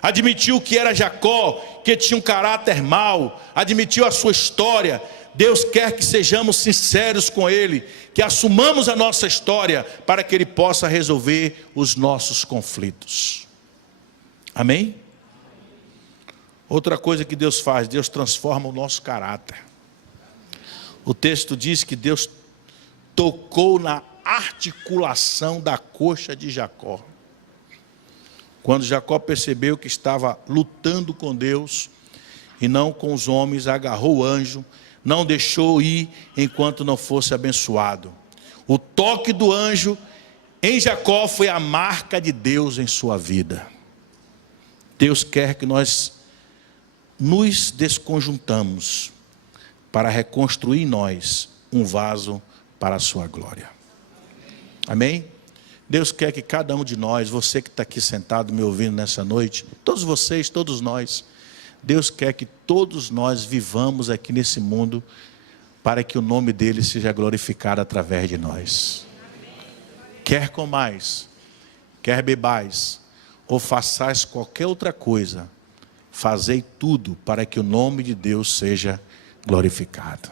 Admitiu que era Jacó, que tinha um caráter mau, admitiu a sua história. Deus quer que sejamos sinceros com Ele, que assumamos a nossa história, para que Ele possa resolver os nossos conflitos. Amém? Outra coisa que Deus faz, Deus transforma o nosso caráter. O texto diz que Deus tocou na articulação da coxa de Jacó. Quando Jacó percebeu que estava lutando com Deus e não com os homens, agarrou o anjo, não deixou ir enquanto não fosse abençoado. O toque do anjo em Jacó foi a marca de Deus em sua vida. Deus quer que nós nos desconjuntamos para reconstruir em nós um vaso para a sua glória. Amém? Deus quer que cada um de nós, você que está aqui sentado me ouvindo nessa noite, todos vocês, todos nós, Deus quer que todos nós vivamos aqui nesse mundo para que o nome dele seja glorificado através de nós. Quer comais, quer bebais, ou façais qualquer outra coisa, fazei tudo para que o nome de Deus seja glorificado.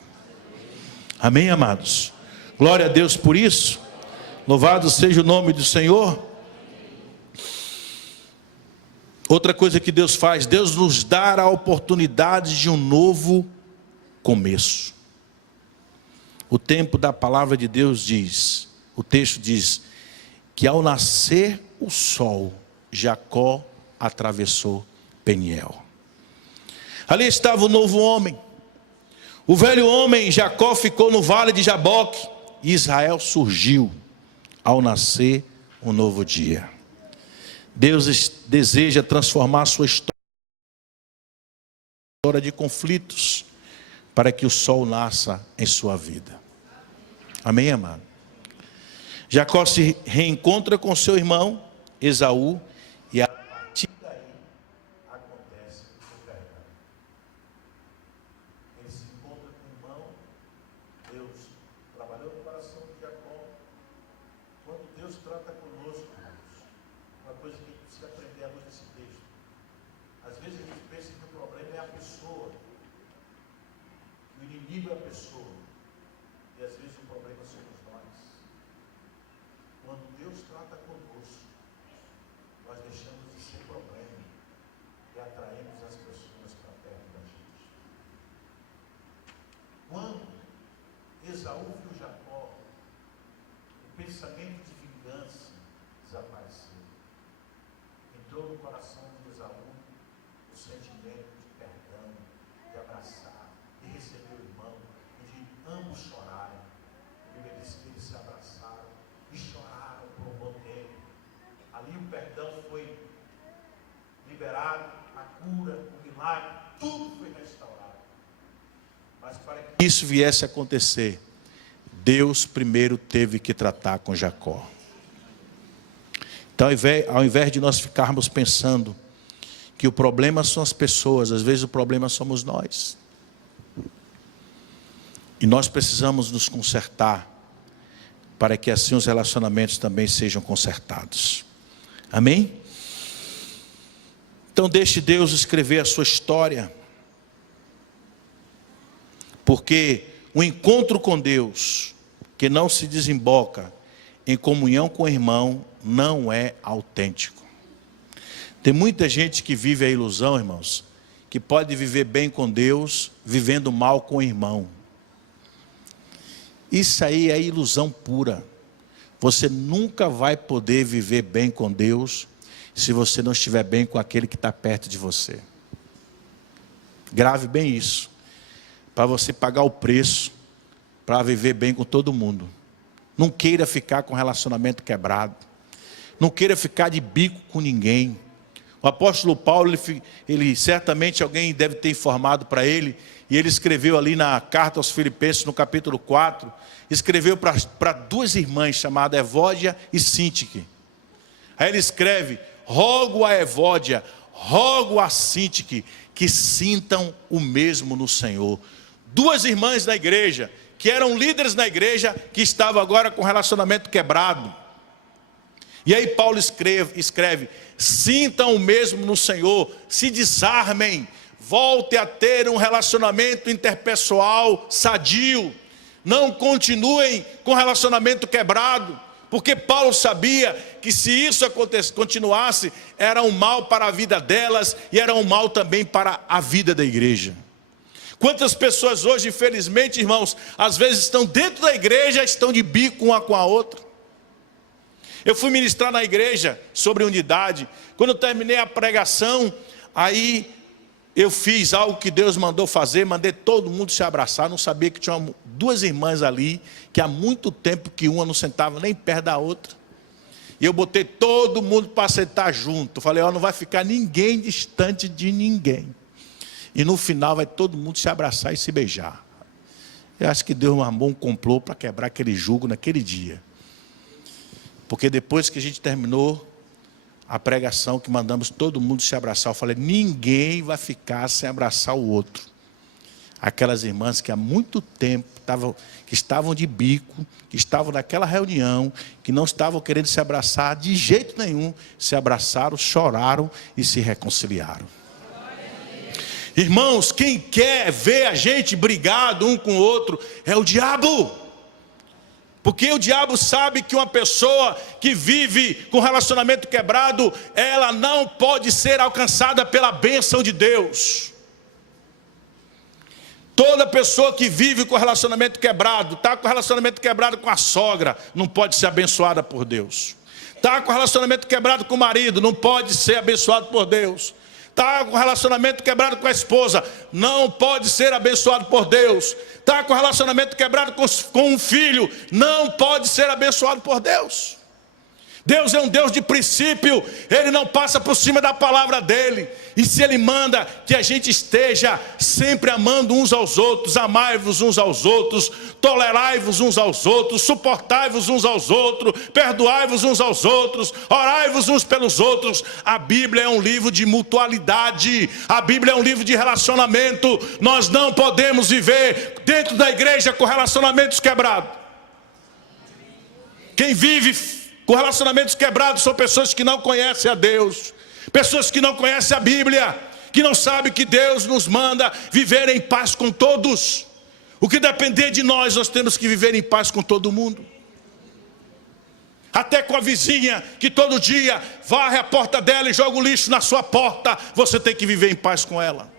Amém, amados? Glória a Deus por isso. Louvado seja o nome do Senhor. Outra coisa que Deus faz, Deus nos dá a oportunidade de um novo começo. O tempo da palavra de Deus diz, o texto diz, que ao nascer o sol, Jacó atravessou Peniel. Ali estava o novo homem. O velho homem, Jacó, ficou no vale de Jaboque, e Israel surgiu ao nascer um novo dia. Deus deseja transformar a sua história de conflitos, para que o sol nasça em sua vida. Amém, amado? Jacó se reencontra com seu irmão Esaú, e a partir daí acontece o perdão. Ele se encontra com o irmão, Deus trabalhou no coração de Jacó. Quando Deus trata conosco, uma coisa que a gente precisa aprender à luz desse texto. Às vezes a gente pensa que o problema é a pessoa, que o inimigo é a pessoa, e às vezes o problema somos nós. Quando Deus trata conosco, nós deixamos de ser problema e atraímos as pessoas para perto da gente. Quando Esaú viu Jacó, o pensamento de vingança desapareceu. Entrou no coração de Esaú o sentimento de perdão, de abraçar, de receber o irmão, e de ambos chorarem. A Bíblia diz que eles se abraçaram e choraram por um bom tempo. Ali o perdão foi liberado, a cura, o milagre, tudo foi restaurado. Mas para que isso viesse a acontecer, Deus primeiro teve que tratar com Jacó. Então, ao invés de nós ficarmos pensando que o problema são as pessoas, às vezes o problema somos nós. E nós precisamos nos consertar, para que assim os relacionamentos também sejam consertados. Amém? Então deixe Deus escrever a sua história. Porque o encontro com Deus, que não se desemboca em comunhão com o irmão, não é autêntico. Tem muita gente que vive a ilusão, irmãos, que pode viver bem com Deus, vivendo mal com o irmão. Isso aí é ilusão pura. Você nunca vai poder viver bem com Deus, se você não estiver bem com aquele que está perto de você. Grave bem isso. Para você pagar o preço, para viver bem com todo mundo. Não queira ficar com relacionamento quebrado. Não queira ficar de bico com ninguém. O apóstolo Paulo, ele certamente alguém deve ter informado para ele, e ele escreveu ali na carta aos Filipenses, no capítulo 4, escreveu para duas irmãs chamadas Evódia e Sintique. Aí ele escreve: rogo a Evódia, rogo a Sintique, que sintam o mesmo no Senhor. Duas irmãs da igreja, que eram líderes na igreja, que estavam agora com relacionamento quebrado. E aí Paulo escreve: sintam o mesmo no Senhor, se desarmem, volte a ter um relacionamento interpessoal sadio, não continuem com relacionamento quebrado, porque Paulo sabia que se isso continuasse, era um mal para a vida delas e era um mal também para a vida da igreja. Quantas pessoas hoje, infelizmente, irmãos, às vezes estão dentro da igreja, estão de bico uma com a outra. Eu fui ministrar na igreja sobre unidade. Quando eu terminei a pregação, aí eu fiz algo que Deus mandou fazer, mandei todo mundo se abraçar. Não sabia que tinha duas irmãs ali, que há muito tempo que uma não sentava nem perto da outra. E eu botei todo mundo para sentar junto. Falei: não vai ficar ninguém distante de ninguém. E no final vai todo mundo se abraçar e se beijar. Eu acho que Deus armou um complô para quebrar aquele jugo naquele dia. Porque depois que a gente terminou a pregação, que mandamos todo mundo se abraçar, eu falei: ninguém vai ficar sem abraçar o outro. Aquelas irmãs que há muito tempo que estavam de bico, que estavam naquela reunião, que não estavam querendo se abraçar de jeito nenhum, se abraçaram, choraram e se reconciliaram. Irmãos, quem quer ver a gente brigado um com o outro é o diabo. Porque o diabo sabe que uma pessoa que vive com relacionamento quebrado, ela não pode ser alcançada pela bênção de Deus. Toda pessoa que vive com relacionamento quebrado, está com relacionamento quebrado com a sogra, não pode ser abençoada por Deus. Está com relacionamento quebrado com o marido, não pode ser abençoado por Deus. Está com relacionamento quebrado com a esposa, não pode ser abençoado por Deus. Está com relacionamento quebrado com um filho, não pode ser abençoado por Deus. Deus é um Deus de princípio, Ele não passa por cima da palavra dEle. E se Ele manda que a gente esteja sempre amando uns aos outros, amai-vos uns aos outros, tolerai-vos uns aos outros, suportai-vos uns aos outros, perdoai-vos uns aos outros, orai-vos uns pelos outros. A Bíblia é um livro de mutualidade, a Bíblia é um livro de relacionamento. Nós não podemos viver dentro da igreja com relacionamentos quebrados. Quem vive com relacionamentos quebrados são pessoas que não conhecem a Deus, pessoas que não conhecem a Bíblia, que não sabem que Deus nos manda viver em paz com todos. O que depender de nós, nós temos que viver em paz com todo mundo. Até com a vizinha que todo dia varre a porta dela e joga o lixo na sua porta, você tem que viver em paz com ela.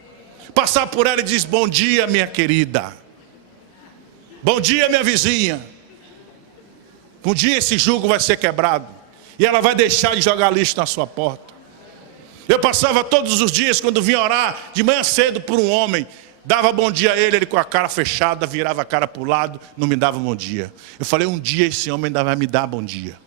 Passar por ela e dizer: bom dia, minha querida. Bom dia, minha vizinha. Um dia esse jugo vai ser quebrado e ela vai deixar de jogar lixo na sua porta. Eu passava todos os dias, quando vinha orar de manhã cedo por um homem, dava bom dia a ele, ele com a cara fechada, virava a cara para o lado, não me dava bom dia. Eu falei: um dia esse homem ainda vai me dar bom dia.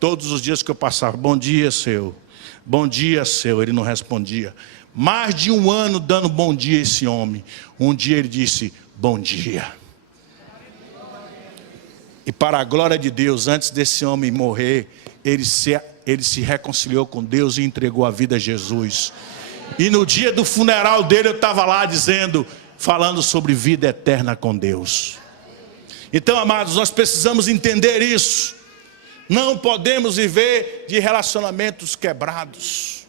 Todos os dias que eu passava: bom dia, seu. Bom dia, seu. Ele não respondia. Mais de um ano dando bom dia a esse homem. Um dia ele disse: bom dia. E para a glória de Deus, antes desse homem morrer, ele se reconciliou com Deus e entregou a vida a Jesus. E no dia do funeral dele, eu estava lá falando sobre vida eterna com Deus. Então, amados, nós precisamos entender isso. Não podemos viver de relacionamentos quebrados.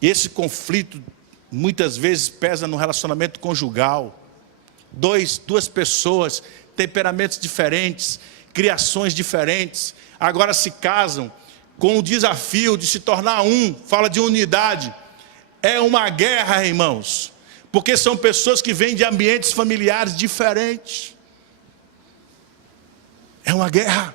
E esse conflito muitas vezes pesa no relacionamento conjugal. Duas pessoas, temperamentos diferentes, criações diferentes, agora se casam com o desafio de se tornar um. Fala de unidade. É uma guerra, irmãos, porque são pessoas que vêm de ambientes familiares diferentes. É uma guerra.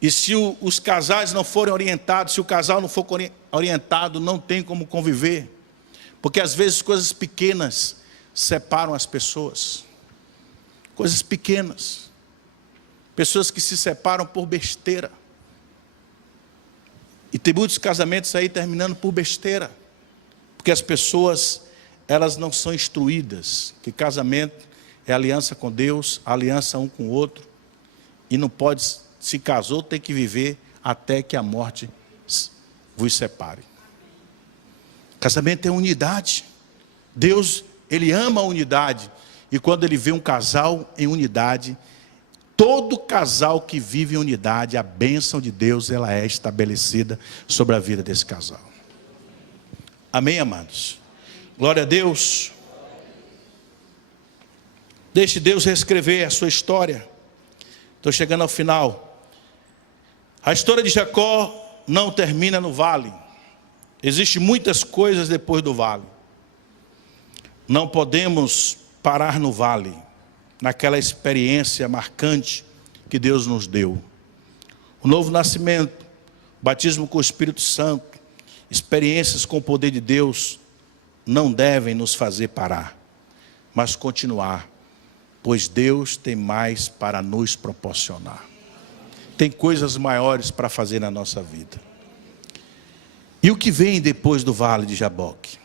E se os casais não forem orientados, se o casal não for orientado, não tem como conviver. Porque às vezes coisas pequenas separam as pessoas. Coisas pequenas. Pessoas que se separam por besteira. E tem muitos casamentos aí terminando por besteira. Porque as pessoas, elas não são instruídas. Que casamento é aliança com Deus, aliança um com o outro. E não pode, se casou, tem que viver até que a morte vos separe. Casamento é unidade. Deus, Ele ama a unidade. E quando Ele vê um casal em unidade, todo casal que vive em unidade, a bênção de Deus, ela é estabelecida sobre a vida desse casal. Amém, amados? Glória a Deus. Deixe Deus reescrever a sua história. Estou chegando ao final. A história de Jacó não termina no vale. Existem muitas coisas depois do vale. Não podemos parar no vale, naquela experiência marcante que Deus nos deu. O novo nascimento, batismo com o Espírito Santo, experiências com o poder de Deus, não devem nos fazer parar, mas continuar, pois Deus tem mais para nos proporcionar. Tem coisas maiores para fazer na nossa vida. E o que vem depois do vale de Jaboque?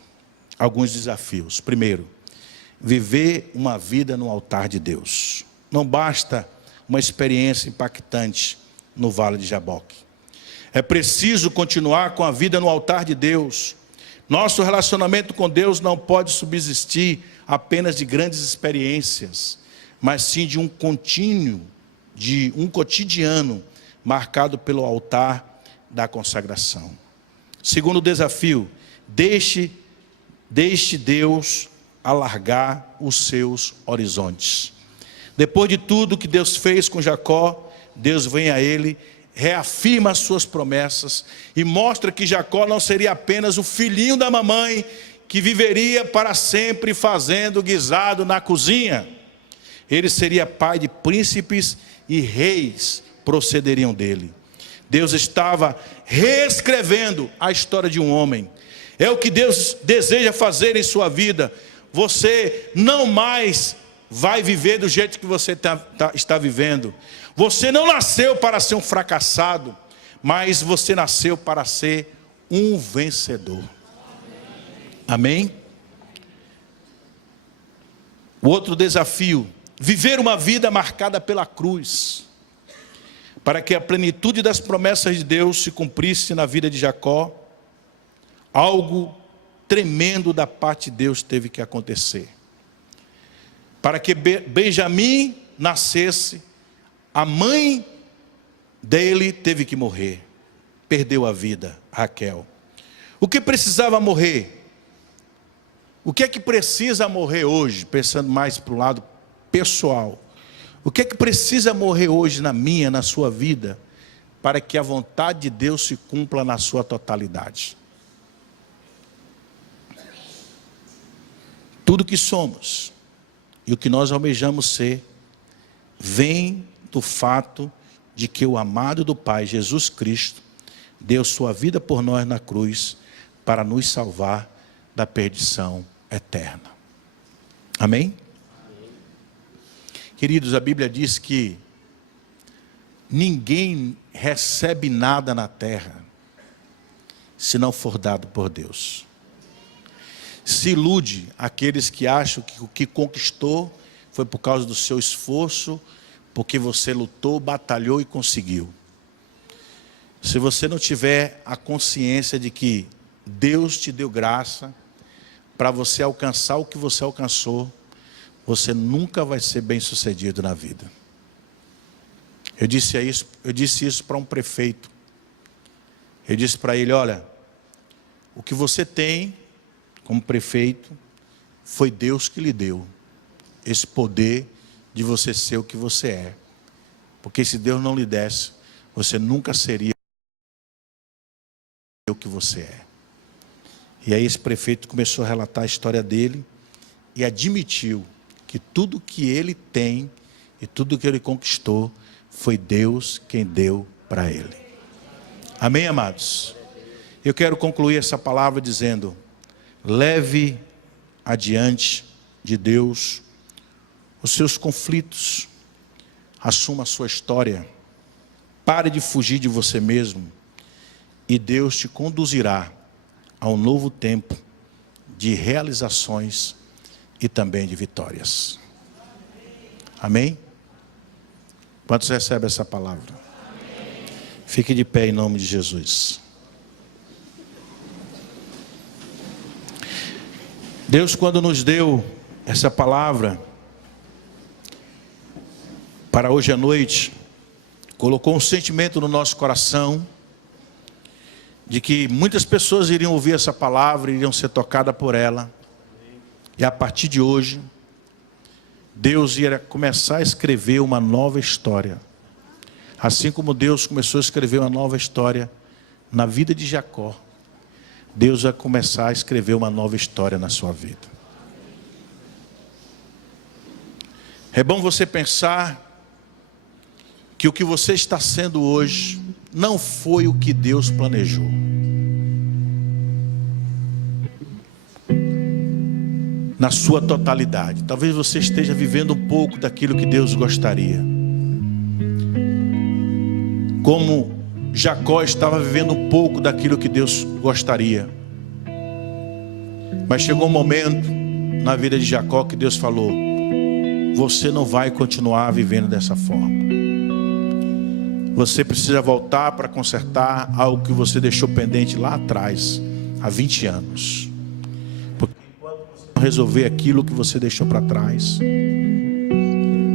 Alguns desafios. Primeiro, viver uma vida no altar de Deus. Não basta uma experiência impactante no vale de Jaboque. É preciso continuar com a vida no altar de Deus. Nosso relacionamento com Deus não pode subsistir apenas de grandes experiências, mas sim de um contínuo, de um cotidiano marcado pelo altar da consagração. Segundo desafio, deixe Deus alargar os seus horizontes. Depois de tudo que Deus fez com Jacó, Deus vem a ele, reafirma as suas promessas e mostra que Jacó não seria apenas o filhinho da mamãe que viveria para sempre fazendo guisado na cozinha. Ele seria pai de príncipes e reis procederiam dele. Deus estava reescrevendo a história de um homem. É o que Deus deseja fazer em sua vida. Você não mais vai viver do jeito que você está vivendo. Você não nasceu para ser um fracassado, mas você nasceu para ser um vencedor. Amém? O outro desafio, viver uma vida marcada pela cruz, para que a plenitude das promessas de Deus se cumprisse na vida de Jacó. Algo tremendo da parte de Deus teve que acontecer. Para que Benjamim nascesse, a mãe dele teve que morrer. Perdeu a vida, Raquel. O que precisava morrer? O que é que precisa morrer hoje? Pensando mais para o lado pessoal. O que é que precisa morrer hoje na minha, na sua vida, para que a vontade de Deus se cumpra na sua totalidade? Tudo que somos e o que nós almejamos ser, vem do fato de que o amado do Pai, Jesus Cristo, deu sua vida por nós na cruz, para nos salvar da perdição eterna. Amém? Queridos, a Bíblia diz que ninguém recebe nada na terra, se não for dado por Deus. Se ilude aqueles que acham que o que conquistou foi por causa do seu esforço, porque você lutou, batalhou e conseguiu. Se você não tiver a consciência de que Deus te deu graça para você alcançar o que você alcançou, você nunca vai ser bem sucedido na vida. Eu disse isso para um prefeito. Eu disse para ele, olha, o que você tem como prefeito, foi Deus que lhe deu esse poder de você ser o que você é. Porque se Deus não lhe desse, você nunca seria o que você é. E aí esse prefeito começou a relatar a história dele e admitiu que tudo que ele tem e tudo que ele conquistou, foi Deus quem deu para ele. Amém, amados? Eu quero concluir essa palavra dizendo, leve adiante de Deus os seus conflitos. Assuma a sua história. Pare de fugir de você mesmo. E Deus te conduzirá a um novo tempo de realizações e também de vitórias. Amém? Quantos recebem essa palavra? Amém. Fique de pé em nome de Jesus. Deus, quando nos deu essa palavra para hoje à noite, colocou um sentimento no nosso coração de que muitas pessoas iriam ouvir essa palavra, iriam ser tocadas por ela. E a partir de hoje, Deus ia começar a escrever uma nova história. Assim como Deus começou a escrever uma nova história na vida de Jacó, Deus vai começar a escrever uma nova história na sua vida. É bom você pensar que o que você está sendo hoje não foi o que Deus planejou. Na sua totalidade. Talvez você esteja vivendo um pouco daquilo que Deus gostaria. Como Jacó estava vivendo um pouco daquilo que Deus gostaria. Mas chegou um momento na vida de Jacó que Deus falou: você não vai continuar vivendo dessa forma. Você precisa voltar para consertar algo que você deixou pendente lá atrás, há 20 anos. Porque enquanto você não resolver aquilo que você deixou para trás,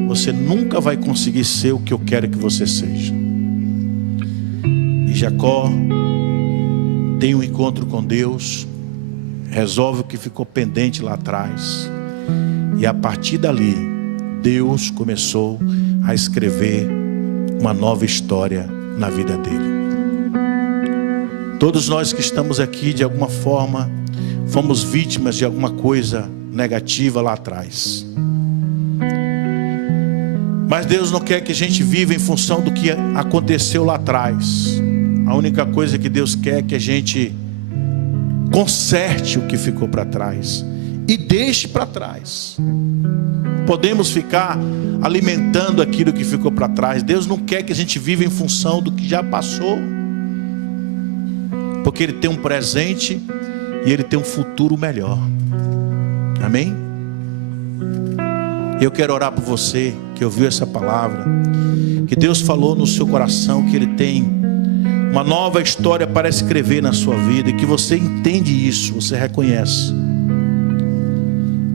você nunca vai conseguir ser o que eu quero que você seja. E Jacó tem um encontro com Deus, resolve o que ficou pendente lá atrás. E a partir dali, Deus começou a escrever uma nova história na vida dele. Todos nós que estamos aqui, de alguma forma, fomos vítimas de alguma coisa negativa lá atrás. Mas Deus não quer que a gente viva em função do que aconteceu lá atrás. A única coisa que Deus quer é que a gente conserte o que ficou para trás e deixe para trás. Podemos ficar alimentando aquilo que ficou para trás. Deus não quer que a gente viva em função do que já passou, porque Ele tem um presente e Ele tem um futuro melhor. Amém? Eu quero orar por você que ouviu essa palavra, que Deus falou no seu coração que Ele tem uma nova história para escrever na sua vida, e que você entende isso, você reconhece.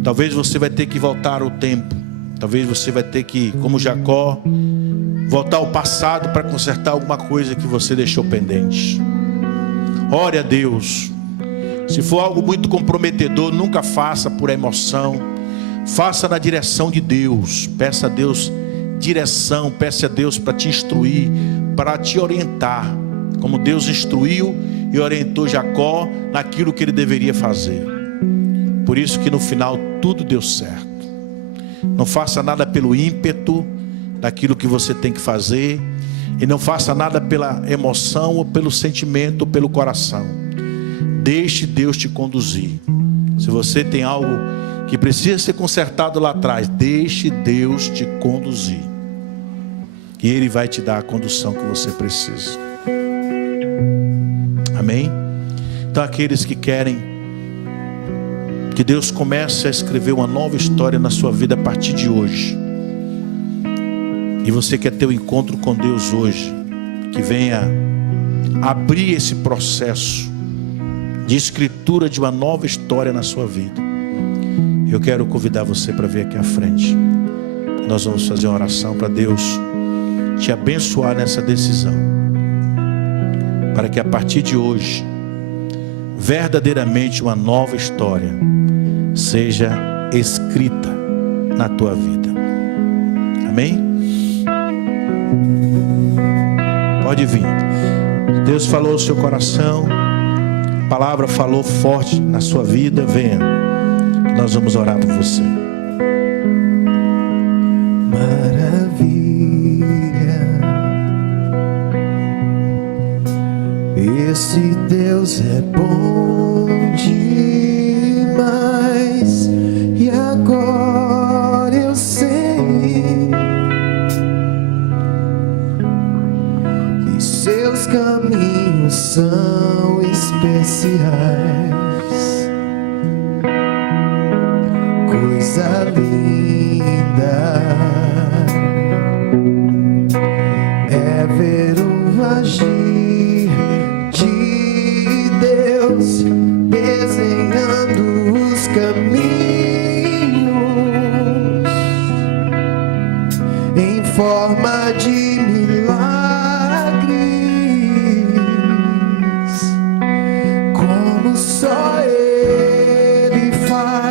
Talvez você vai ter que voltar ao tempo. Talvez você vai ter que, como Jacó, voltar ao passado para consertar alguma coisa que você deixou pendente. Ore a Deus. Se for algo muito comprometedor, nunca faça por emoção. Faça na direção de Deus. Peça a Deus direção. Peça a Deus para te instruir, para te orientar. Como Deus instruiu e orientou Jacó naquilo que ele deveria fazer. Por isso que no final tudo deu certo. Não faça nada pelo ímpeto daquilo que você tem que fazer. E não faça nada pela emoção, ou pelo sentimento, ou pelo coração. Deixe Deus te conduzir. Se você tem algo que precisa ser consertado lá atrás, deixe Deus te conduzir. E Ele vai te dar a condução que você precisa. Amém? Então aqueles que querem que Deus comece a escrever uma nova história na sua vida a partir de hoje, e você quer ter um encontro com Deus hoje, que venha abrir esse processo de escritura de uma nova história na sua vida, eu quero convidar você para vir aqui à frente. Nós vamos fazer uma oração para Deus te abençoar nessa decisão, para que a partir de hoje verdadeiramente uma nova história seja escrita na tua vida. Amém? Pode vir. Deus falou no seu coração, a palavra falou forte na sua vida. Venha, nós vamos orar por você. Maravilha, esse Deus é bom demais. especiais. Coisa linda é ver o agir de Deus desenhando os caminhos em forma de milagres, como só Ele faz.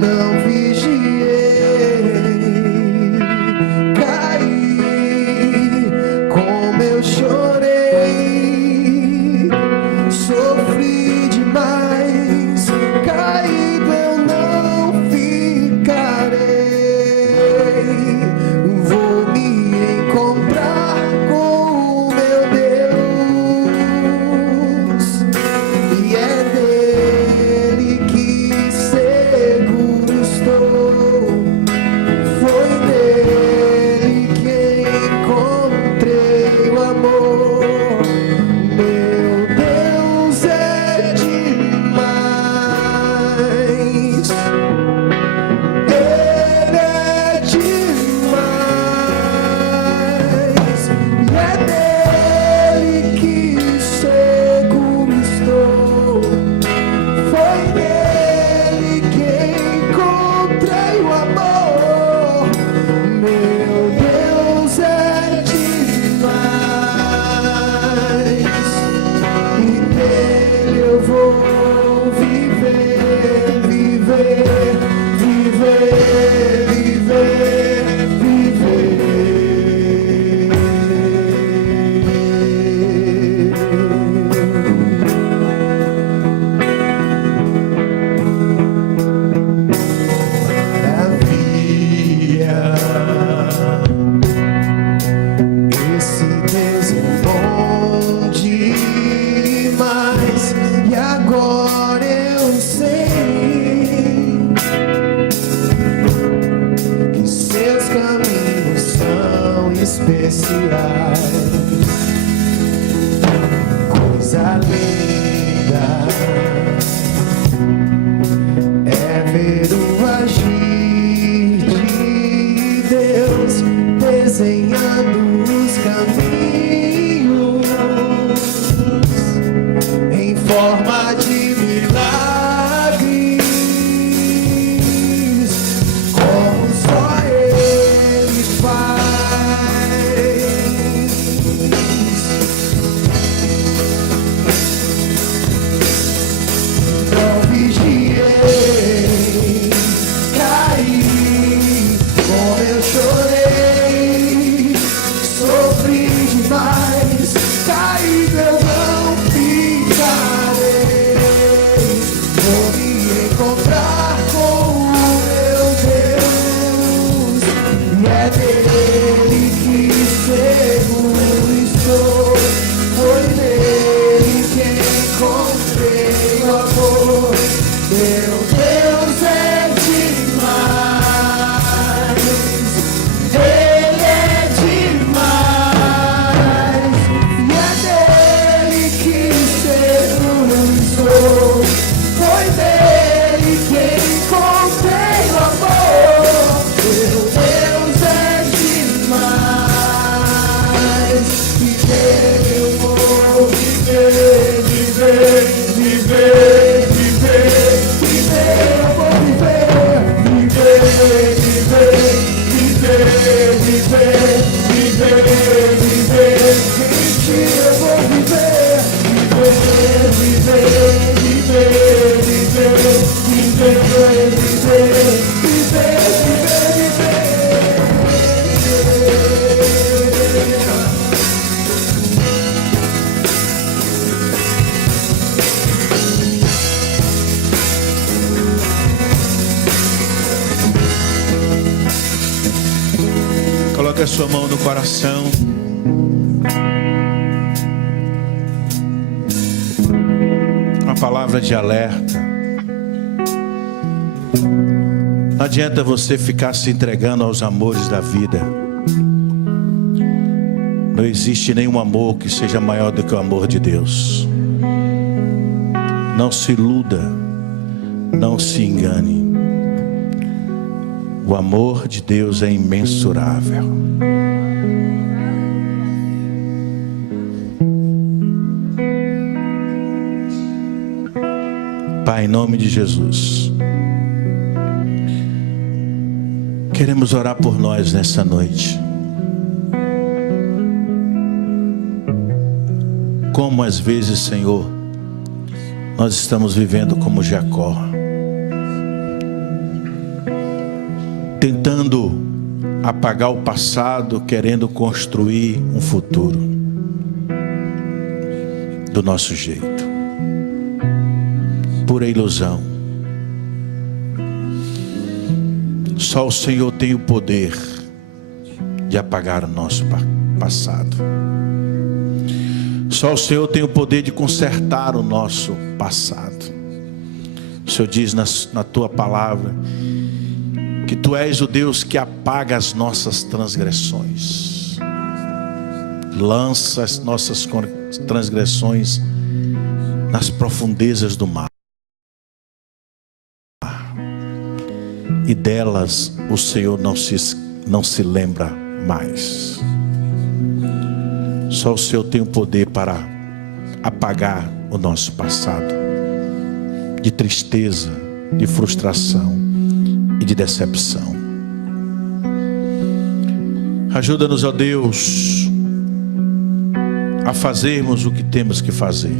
Não vigiei, caí, como eu chorei, sofri demais, caído eu não ficarei. Vou me encontrar com o meu Deus, e é dele que seguro estou. Foi nele que encontrei o amor. Meu Deus é demais. Ele é demais. E é nele que seguro estou. Foi nele que encontrei o amor. Meu Deus é demais. E nele eu vou viver, viver, viver, viver, Maravilha, esse Deus é bom demais. E agora eu sei que seus caminhos são especiais. Coisa linda é ver o agir de Deus desenhando os caminhos em forma de milagres, como só Ele faz. Não vigiei, caí, como eu chorei, sofri demais, caído eu não ficarei. Vou me encontrar com o meu Deus, e é dele que seguro estou. Foi nele que encontrei o amor. Meu Deus é demais. Ele é demais. E é dele que seguro estou. Foi nele que encontrei o amor. Meu Deus é demais. E nele eu vou viver, viver, viver, viver, viver. Eu vou viver, viver, viver, viver, viver, viver, viver. Em ti eu vou viver, viver, viver, viver, viver, viver, viver, viver, viver, Coloque a sua mão no coração. Uma palavra de alerta. Não adianta você ficar se entregando aos amores da vida. Não existe nenhum amor que seja maior do que o amor de Deus. Não se iluda, não se engane. O amor de Deus é imensurável. Pai, em nome de Jesus, queremos orar por nós nessa noite. Como às vezes, Senhor, nós estamos vivendo como Jacó, tentando apagar o passado, querendo construir um futuro do nosso jeito, pura ilusão. Só o Senhor tem o poder de apagar o nosso passado. Só o Senhor tem o poder de consertar o nosso passado. O Senhor diz na tua palavra que tu és o Deus que apaga as nossas transgressões, lança as nossas transgressões nas profundezas do mar, e delas o Senhor não se lembra mais. Só o Senhor tem o poder para apagar o nosso passado de tristeza, de frustração e de decepção. Ajuda-nos, ó Deus, a fazermos o que temos que fazer.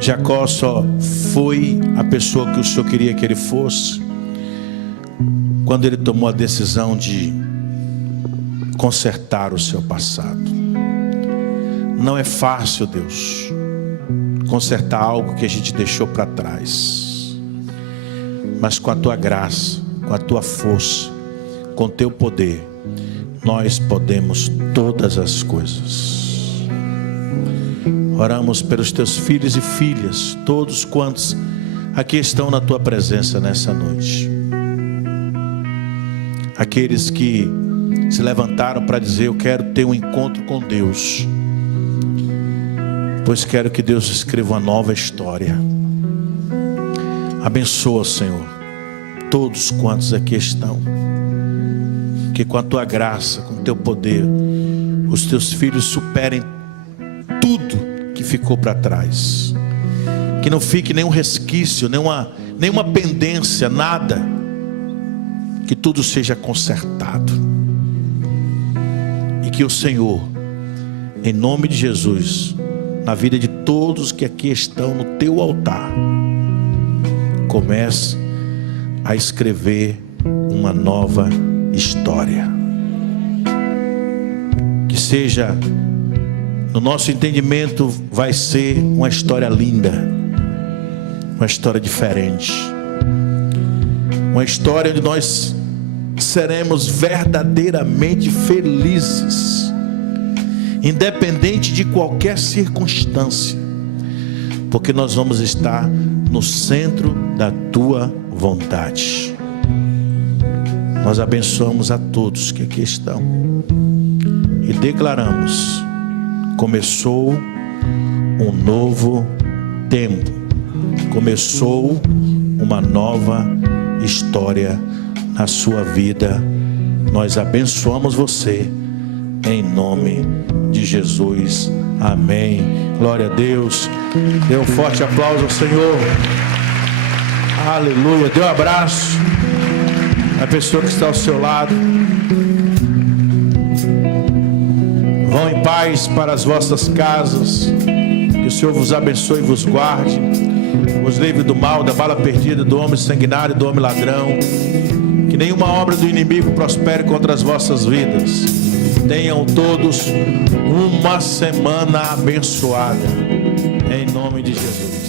Jacó só foi a pessoa que o Senhor queria que ele fosse quando ele tomou a decisão de consertar o seu passado. Não é fácil, Deus, consertar algo que a gente deixou para trás, mas com a tua graça, com a tua força, com o teu poder, nós podemos todas as coisas. Oramos pelos teus filhos e filhas, todos quantos aqui estão na tua presença nessa noite. Aqueles que se levantaram para dizer: eu quero ter um encontro com Deus, pois quero que Deus escreva uma nova história. Abençoa, Senhor, todos quantos aqui estão, que com a tua graça, com o teu poder, os teus filhos superem tudo que ficou para trás, que não fique nenhum resquício, nenhuma pendência, nada, que tudo seja consertado, e que o Senhor, em nome de Jesus, na vida de todos que aqui estão no teu altar, comece a escrever uma nova história, que seja, no nosso entendimento, vai ser uma história linda, uma história diferente, uma história onde nós seremos verdadeiramente felizes, independente de qualquer circunstância, porque nós vamos estar no centro da tua vontade. Nós abençoamos a todos que aqui estão e declaramos: começou um novo tempo, começou uma nova história na sua vida. Nós abençoamos você em nome de Jesus, amém. Glória a Deus. Dê um forte aplauso ao Senhor. Aleluia. Dê um abraço à pessoa que está ao seu lado. Vão em paz para as vossas casas. Que o Senhor vos abençoe e vos guarde, vos livre do mal, da bala perdida, do homem sanguinário, do homem ladrão. Que nenhuma obra do inimigo prospere contra as vossas vidas. Tenham todos uma semana abençoada, em nome de Jesus.